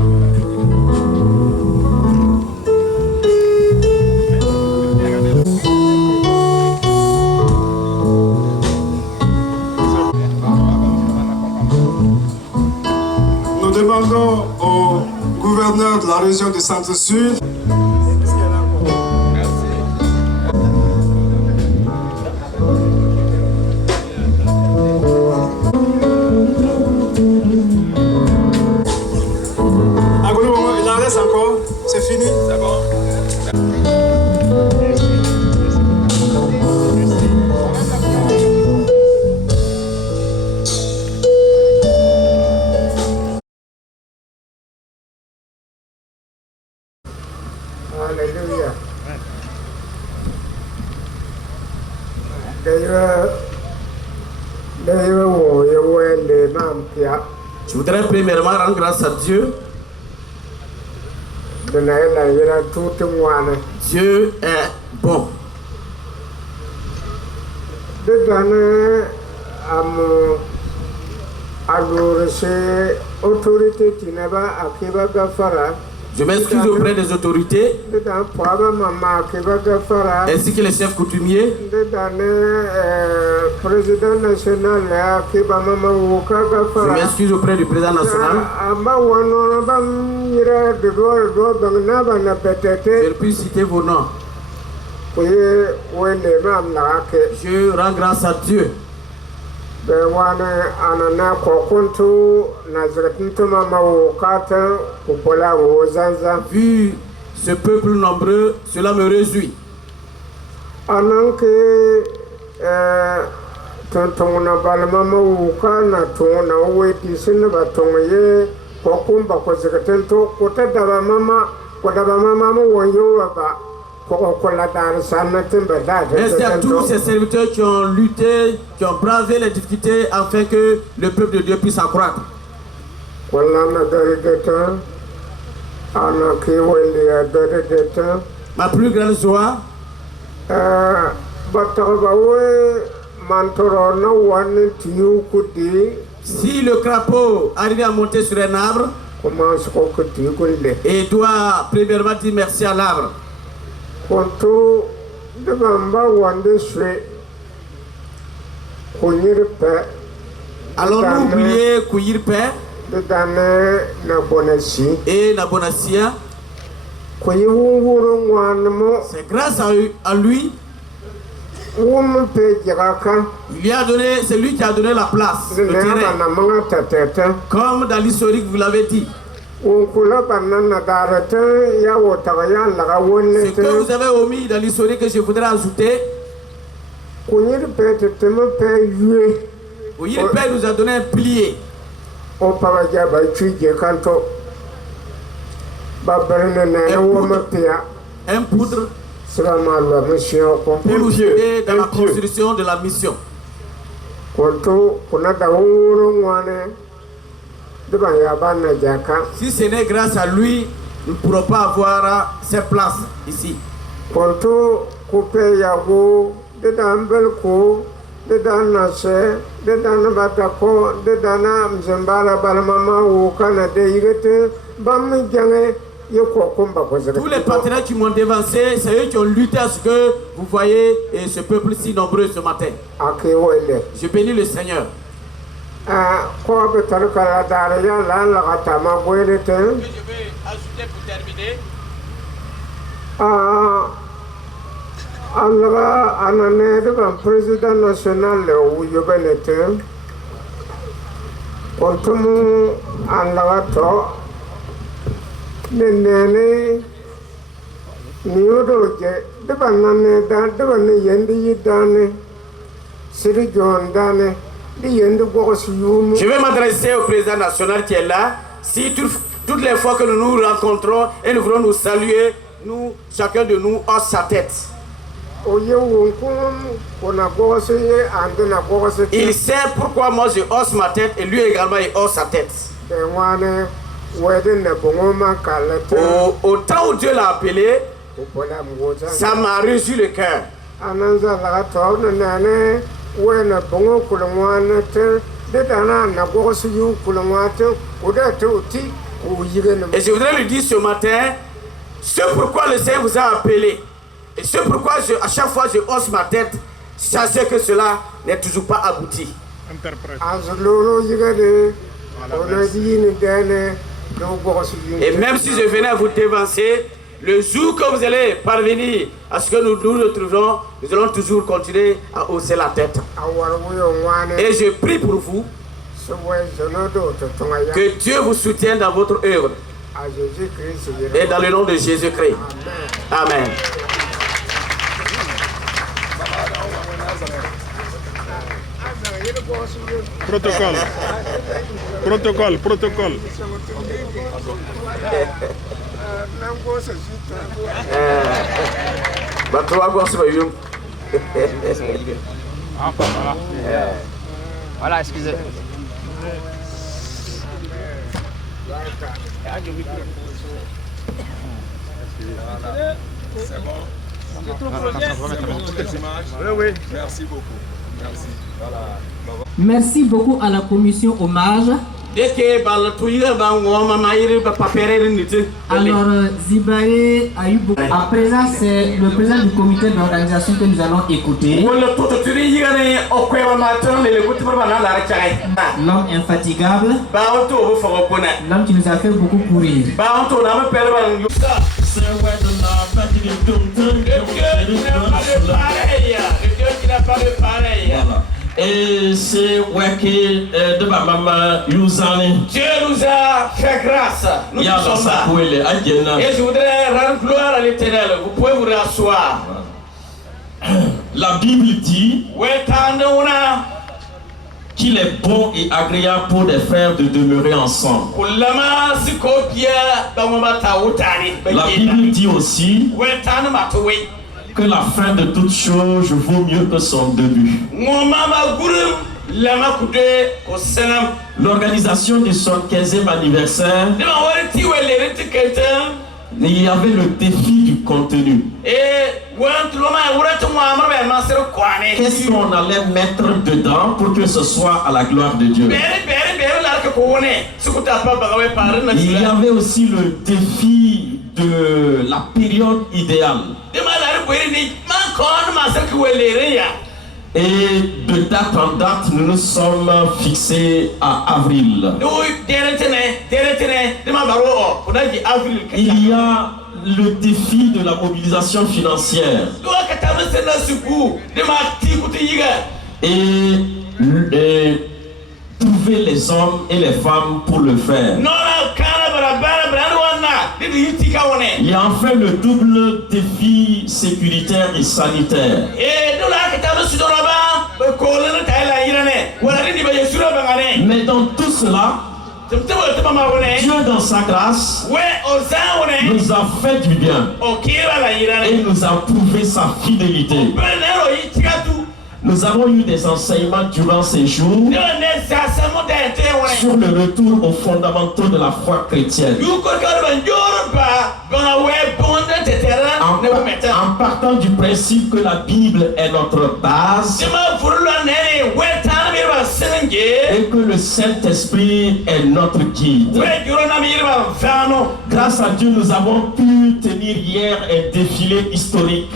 Nous demandons au gouverneur de la région du Centre-Sud. laisse encore. C'est fini. C'est bon. Alléluia. Je voudrais premièrement rendre grâce à Dieu. Dieu est bon. Je m'excuse auprès des autorités ainsi que les chefs coutumiers. Je m'excuse auprès du président national. Je puis citer vos noms. Je rends grâce à Dieu. Vu ce peuple nombreux, cela me réjouit. Merci à tous ces serviteurs qui ont lutté, qui ont bravé les difficultés afin que le peuple de Dieu puisse accroître. Ma plus grande joie, si le crapaud arrive à monter sur un arbre, et doit premièrement dire merci à l'arbre. Allons-nous oublier cueillir paix et la bonassia? C'est grâce à lui. Il lui a donné, c'est lui qui a donné la place, le terrain. Comme dans l'historique, vous l'avez dit. Ce que vous avez omis dans l'historique que je voudrais ajouter, le Père nous a donné un plié. Un poudre pour nous aider dans la construction de la mission. Si ce n'est grâce à lui, nous ne pourrons pas avoir cette place ici. Tous les partenaires qui m'ont dévancé, c'est eux qui ont lutté à ce que vous voyez ce peuple si nombreux ce matin. Je bénis le Seigneur. Que je vais ajouter pour terminer. Président national je vais m'adresser au président national qui est là. Si toutes les fois que nous nous rencontrons et nous voulons nous saluer, nous, chacun de nous hausse sa tête. Il sait pourquoi moi je hausse ma tête et lui également il hausse sa tête. Au temps où Dieu l'a appelé, ça m'a réjoui le cœur. Et je voudrais lui dire ce matin, ce pourquoi le Seigneur vous a appelé, et ce pourquoi à chaque fois je hausse ma tête, sachez que cela n'est toujours pas abouti. Et même si je venais à vous dévancer, le jour que vous allez parvenir à ce que nous nous retrouverons, nous allons toujours continuer à hausser la tête. Et je prie pour vous que Dieu vous soutienne dans votre œuvre. Et dans le nom de Jésus-Christ. Amen. Protocole. Protocole, protocole. Voilà, excusez. C'est bon. Oui. Merci beaucoup. Merci. Voilà. Merci beaucoup à la commission hommage. Alors, Zibaye Ayub, à présent, c'est le président du comité d'organisation que nous allons écouter. L'homme infatigable. L'homme qui nous a fait beaucoup courir. Et c'est de ma maman Youzane. Dieu nous a fait grâce. Nous sommes là. Et je voudrais rendre gloire à l'Éternel. Vous pouvez vous rasseoir. La Bible dit qu'il est bon et agréable pour des frères de demeurer ensemble. La Bible dit aussi que la fin de toute chose vaut mieux que son début. L'organisation du 75e anniversaire, il y avait le défi du contenu. Qu'est-ce qu'on allait mettre dedans pour que ce soit à la gloire de Dieu? Il y avait aussi le défi de la période idéale. Et de date en date, nous nous sommes fixés à avril. Il y a le défi de la mobilisation financière. Et trouver les hommes et les femmes pour le faire. Il y a enfin le double défi sécuritaire et sanitaire. Mais dans tout cela, Dieu dans sa grâce nous a fait du bien et nous a prouvé sa fidélité. Nous avons eu des enseignements durant ces jours sur le retour aux fondamentaux de la foi chrétienne. En partant du principe que la Bible est notre base et que le Saint-Esprit est notre guide. Grâce à Dieu, nous avons pu tenir hier un défilé historique.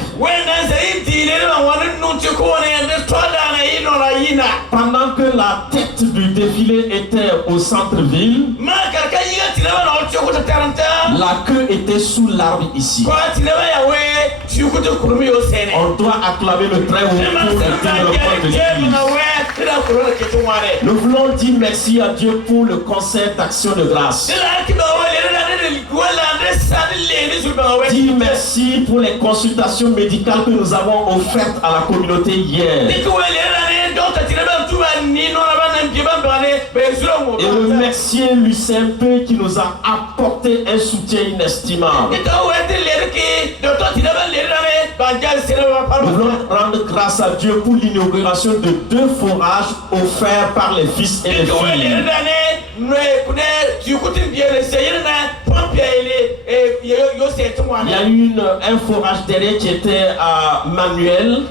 Pendant que la tête du défilé était au centre-ville, la queue était sous l'arbre ici. On doit acclamer le très haut pour le développement de l'Église. Nous voulons dire merci à Dieu pour le concert d'action de grâce. Dis merci pour les consultations médicales que nous avons offertes à la communauté hier. Et remercier l'UCMP qui nous a apporté un soutien inestimable. Nous voulons rendre grâce à Dieu pour l'inauguration de 2 forages offerts par les fils et les filles. Il y a eu un forage derrière qui était manuel.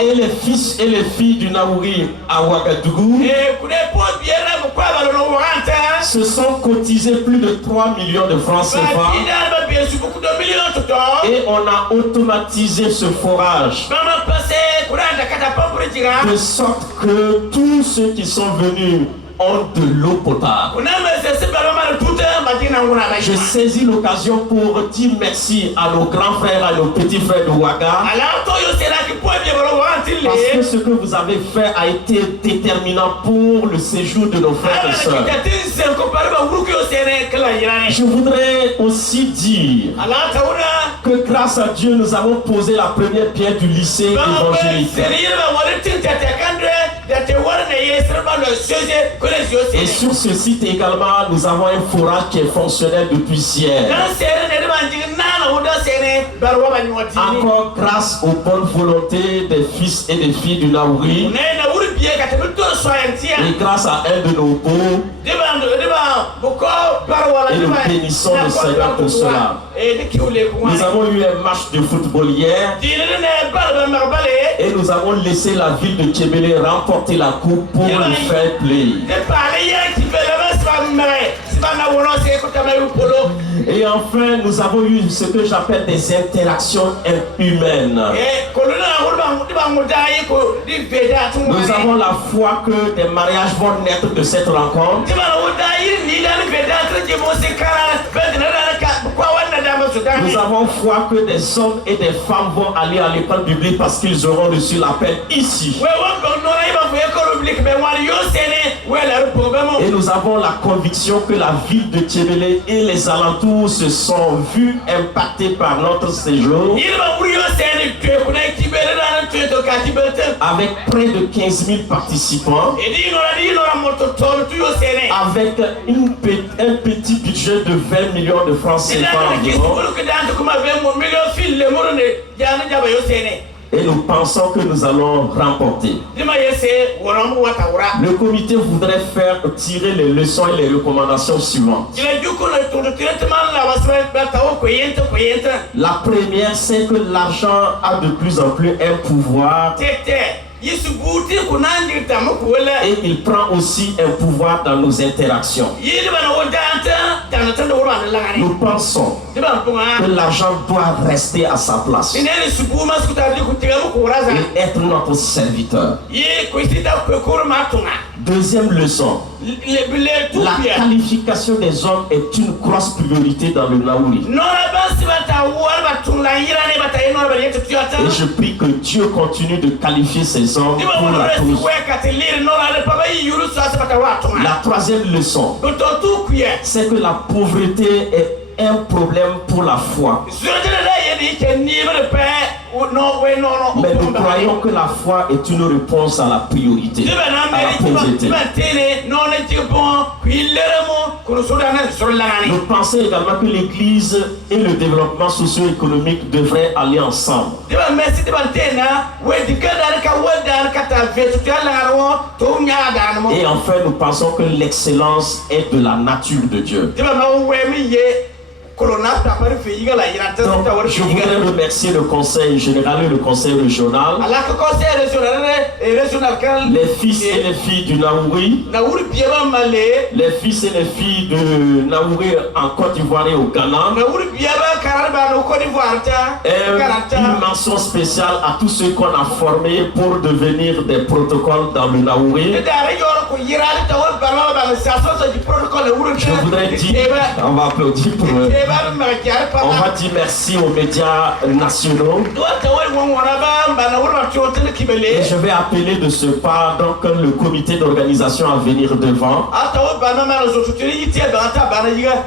Et les fils et les filles du Naouri à Ouagadougou se sont cotisés plus de 3 millions de francs CFA. Et on a automatisé ce forage de sorte que tous ceux qui sont venus ont de l'eau potable. Je saisis l'occasion pour dire merci à nos grands frères, à nos petits frères de Ouaga, Parce que ce que vous avez fait a été déterminant pour le séjour de nos frères et sœurs. Je voudrais aussi dire que grâce à Dieu, nous avons posé la première pierre du lycée évangélique. Et sur ce site également, nous avons un forage qui est fonctionnel depuis hier. Encore grâce aux bonnes volontés des fils et des filles du Naouri, et grâce à un de nos beaux, et nous bénissons le Seigneur pour cela. Nous avons eu un match de football hier et nous avons laissé la ville de Tchébélé remporter la coupe pour le fair play. Et enfin, nous avons eu ce que j'appelle des interactions humaines. Nous avons la foi que des mariages vont naître de cette rencontre. Nous avons foi que des hommes et des femmes vont aller à l'école biblique parce qu'ils auront reçu l'appel ici. Et nous avons la conviction que la ville de Tchébélé et les alentours se sont vus impactés par notre séjour, avec près de 15 000 participants, avec un petit budget de 20 millions de francs CFA environ. Et nous pensons que nous allons remporter. Le comité voudrait faire tirer les leçons et les recommandations suivantes. La première, c'est que l'argent a de plus en plus un pouvoir. Et il prend aussi un pouvoir dans nos interactions. Nous pensons que l'argent doit rester à sa place et être notre serviteur. Deuxième leçon, la qualification des hommes est une grosse priorité dans le Naouri. Et je prie que Dieu continue de qualifier ces hommes pour la cause. La troisième leçon, c'est que la pauvreté est un problème pour la foi. Mais nous croyons que la foi est une réponse à la priorité, à la pauvreté. Nous pensons également que l'Église et le développement socio-économique devraient aller ensemble. Et enfin, nous pensons que l'excellence est de la nature de Dieu. Donc, je voudrais remercier le conseil général et le conseil régional, les fils et les filles du Naouri, les fils et les filles de Naouri en Côte d'Ivoire et au Ghana. Et une mention spéciale à tous ceux qu'on a formés pour devenir des protocoles dans le Naouri. Je voudrais dire, on va applaudir pour eux. On va dire merci aux médias nationaux. Et je vais appeler de ce pas donc le comité d'organisation à venir devant.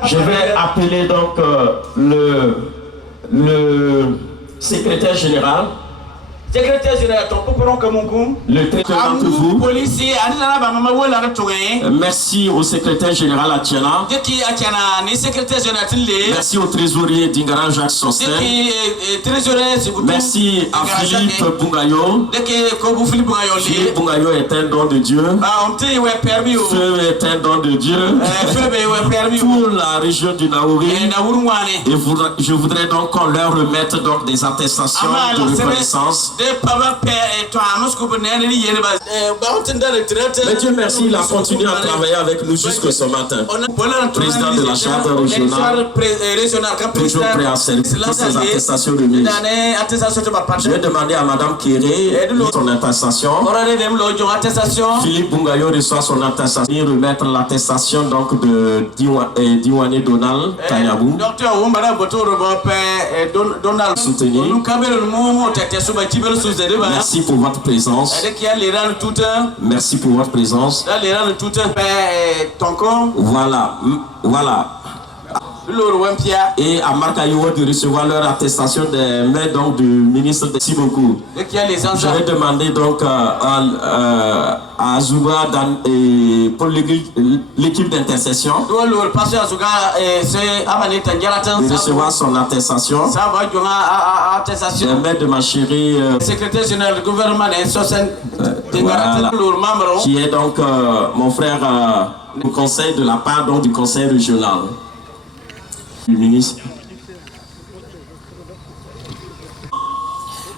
Je vais appeler donc le secrétaire général. Le traiteur d'entre vous. Merci au secrétaire général Atiana. Merci au trésorier Dingara Jacques Sostel. Merci à Philippe Bungayo. Philippe Bungayo est un don de Dieu. Feu est un don de Dieu. Pour la région du Naouri. Et je voudrais donc qu'on leur remette donc des attestations de reconnaissance. Mais Dieu merci, il a continué à travailler avec nous jusqu'à ce matin. Président de la chambre régionale, toujours prêt à servir pour ses attestations de mise. Je vais demander à Madame Kéré son attestation. Philippe Bungayo reçoit son attestation. Il remettre l'attestation donc de Diwane Donald Kayabou. Soutenir. Merci pour votre présence. Merci pour votre présence. Voilà, voilà. Et à Marc Ayoua de recevoir leur attestation des mains donc du ministre. Merci beaucoup. Je vais demander donc à Azouga pour l'équipe d'intercession de recevoir son attestation des mains de ma chérie secrétaire général du gouvernement voilà, qui est donc mon frère au conseil de la part donc, du conseil régional. Du ministre.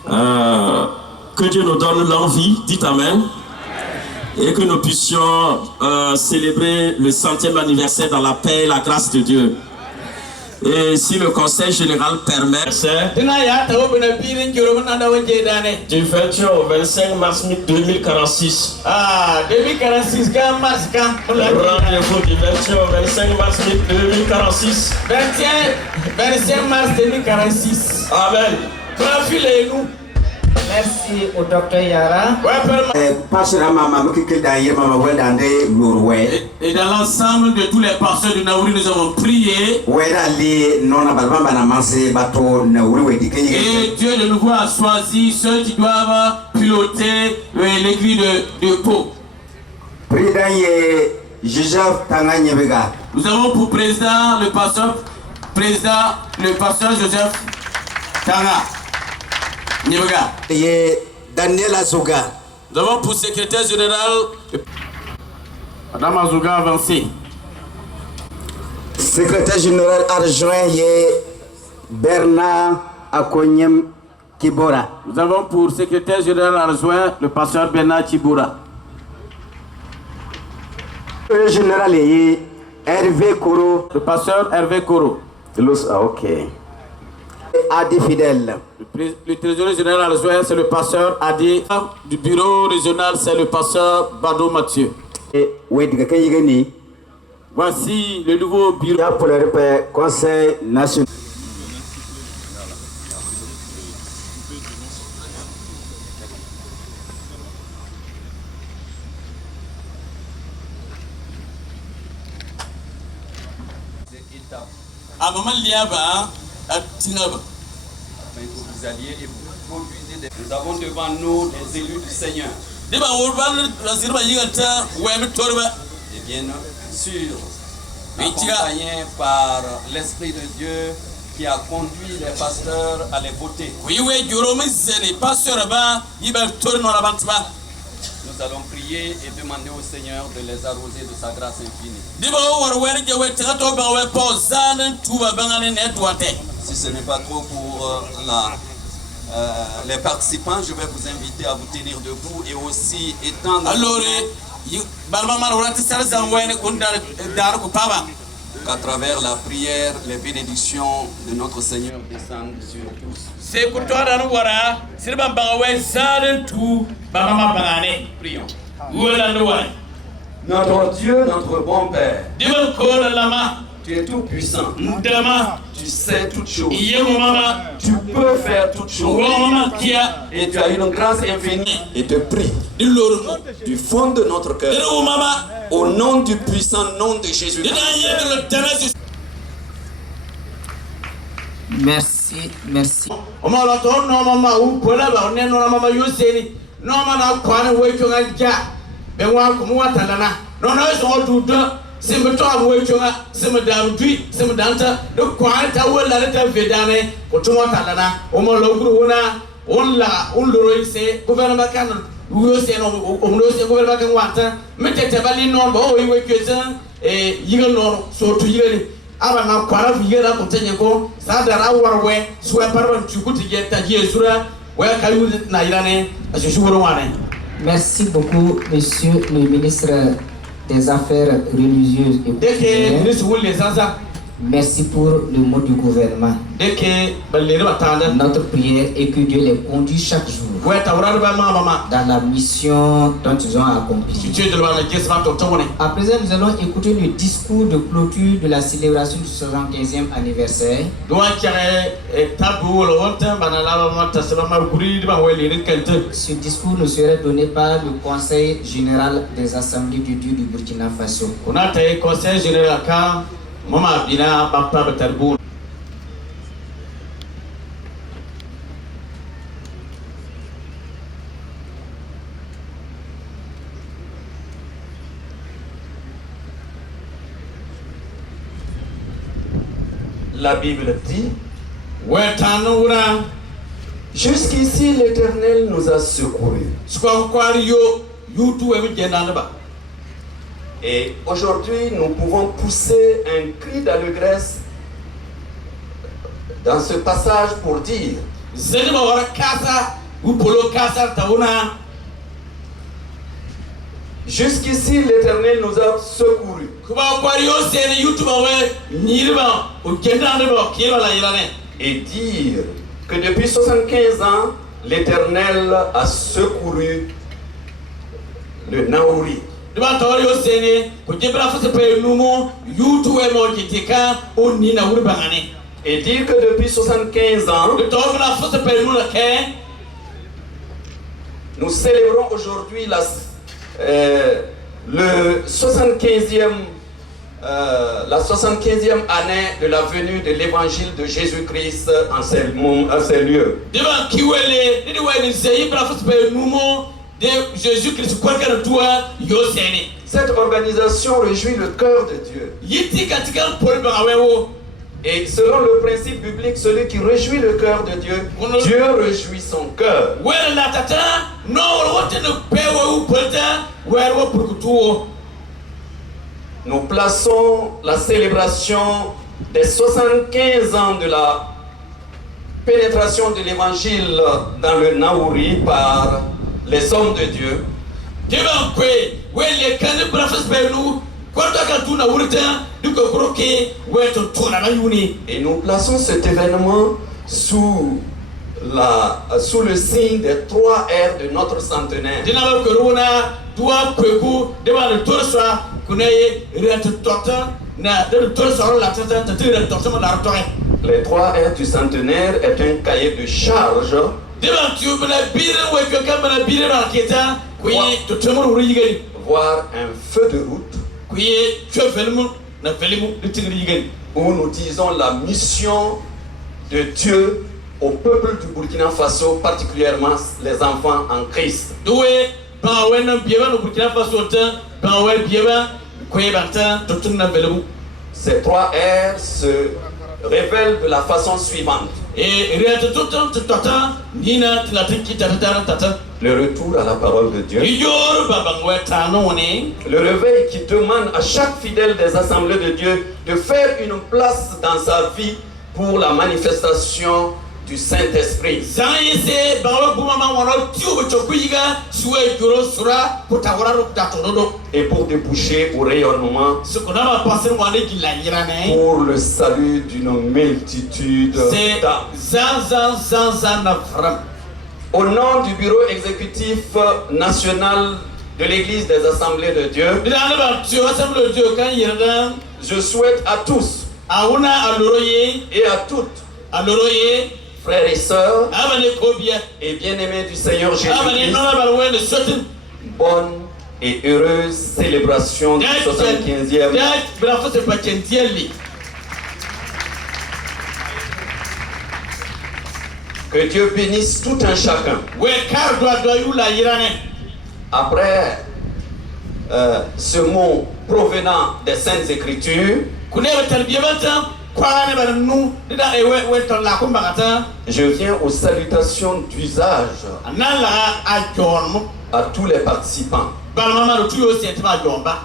Que Dieu nous donne l'envie, dites Amen, et que nous puissions célébrer le 100e anniversaire dans la paix et la grâce de Dieu. Et si le conseil général permet, du 21 au 25 mars 2046. Ah, 2046, rendez-vous du 21 au 25 mars 2046. 25 mars 2046. Amen. Profilez-nous. Merci au docteur Yara. Et dans l'ensemble de tous les pasteurs de Naouri, nous avons prié. Et Dieu de nouveau a choisi ceux qui doivent piloter l'église de Pau. Nous avons pour président le pasteur Joseph Tanga. Daniel Azouga. Nous avons pour secrétaire général Madame Azouga avancé. Secrétaire général adjoint Bernard Akonyem Kibora. Nous avons pour secrétaire général adjoint le pasteur Bernard Kibora. Le général Hervé Koro. Le pasteur Hervé Koro. Ok. Adi Fidèle. Le trésorier général adjoint, c'est le pasteur Adi. Du bureau régional, c'est le pasteur Bado Mathieu. Voici le nouveau bureau pour le conseil national. À maman Liaba, à Tingaba. Vous alliez et vous conduisez. Nous avons devant nous les élus du Seigneur. Et bien sûr, accompagnés par l'Esprit de Dieu qui a conduit les pasteurs à les voter. Nous allons prier et demander au Seigneur de les arroser de sa grâce infinie. Si ce n'est pas trop pour les participants, je vais vous inviter à vous tenir debout et aussi étendre qu'à travers la prière, les bénédictions de notre Seigneur descendent sur tous. Prions. Notre Dieu, notre bon Père, tu es tout puissant. Tu sais toutes choses. Tu peux faire toutes choses. Et tu as une grâce infinie. Et te prie du fond de notre cœur, au nom du puissant nom de Jésus. Merci, merci. Merci beaucoup, monsieur le ministre des Affaires religieuses et coutumières. Merci pour le mot du gouvernement. Notre prière est que Dieu les conduit chaque jour dans la mission dont ils ont accompli. À présent, nous allons écouter le discours de clôture de la célébration du 75e anniversaire. Ce discours nous sera donné par le Conseil général des Assemblées de Dieu du Burkina Faso. La Bible dit, jusqu'ici l'Éternel nous a secourus. Et aujourd'hui, nous pouvons pousser un cri d'allégresse dans ce passage pour dire jusqu'ici l'Éternel nous a secourus. Et dire que depuis 75 ans, l'Éternel a secouru le Naouri. Et dire que depuis 75 ans, nous célébrons aujourd'hui la 75e année de la venue de l'évangile de Jésus-Christ en ces lieux. Cette organisation réjouit le cœur de Dieu. Et selon le principe biblique, celui qui réjouit le cœur de Dieu, Dieu réjouit son cœur. Nous plaçons la célébration des 75 ans de la pénétration de l'évangile dans le Naouri par les hommes de Dieu. Et nous plaçons cet événement sous le signe des 3 R de notre centenaire. Les 3 R du centenaire est un cahier de charge voire un feu de route où nous disons la mission de Dieu au peuple du Burkina Faso, particulièrement les enfants en Christ. Ces 3 R se révèlent de la façon suivante. Le retour à la parole de Dieu. Le réveil qui demande à chaque fidèle des assemblées de Dieu de faire une place dans sa vie pour la manifestation du Saint-Esprit. Et pour déboucher au rayonnement pour le salut d'une multitude d'âmes. Au nom du bureau exécutif national de l'Église des Assemblées de Dieu, je souhaite à tous et à toutes, frères et sœurs et bien-aimés du Seigneur Jésus-Christ, bonne et heureuse célébration du 75e. Que Dieu bénisse tout un chacun. Après ce mot provenant des Saintes Écritures, je viens aux salutations d'usage à tous les participants.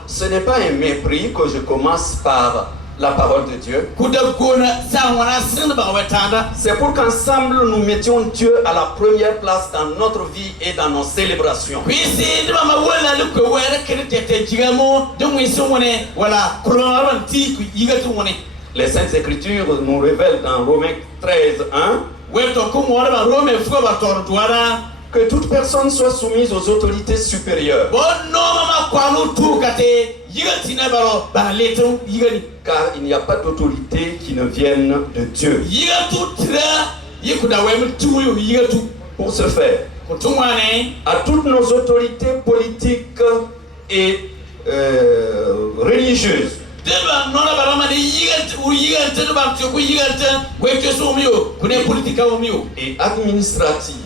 Ce n'est pas un mépris que je commence par la parole de Dieu. C'est pour qu'ensemble nous mettions Dieu à la première place dans notre vie et dans nos célébrations. Les Saintes Écritures nous révèlent dans Romains 13, 1 que toute personne soit soumise aux autorités supérieures. Car il n'y a pas d'autorité qui ne vienne de Dieu. Pour ce faire, à toutes nos autorités politiques et religieuses, et administratives,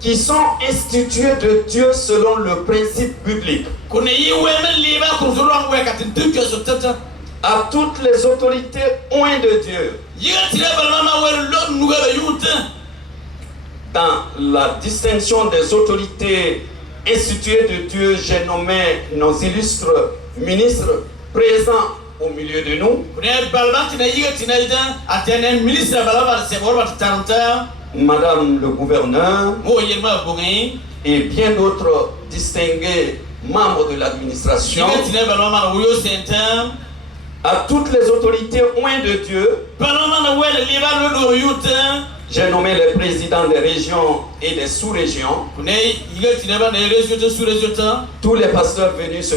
qui sont instituées de Dieu selon le principe biblique, à toutes les autorités ointes de Dieu, dans la distinction des autorités instituées de Dieu, j'ai nommé nos illustres ministres présents au milieu de nous. Madame le gouverneur et bien d'autres distingués membres de l'administration, à toutes les autorités ointes de Dieu, j'ai nommé les présidents des régions et des sous-régions, tous les pasteurs venus ce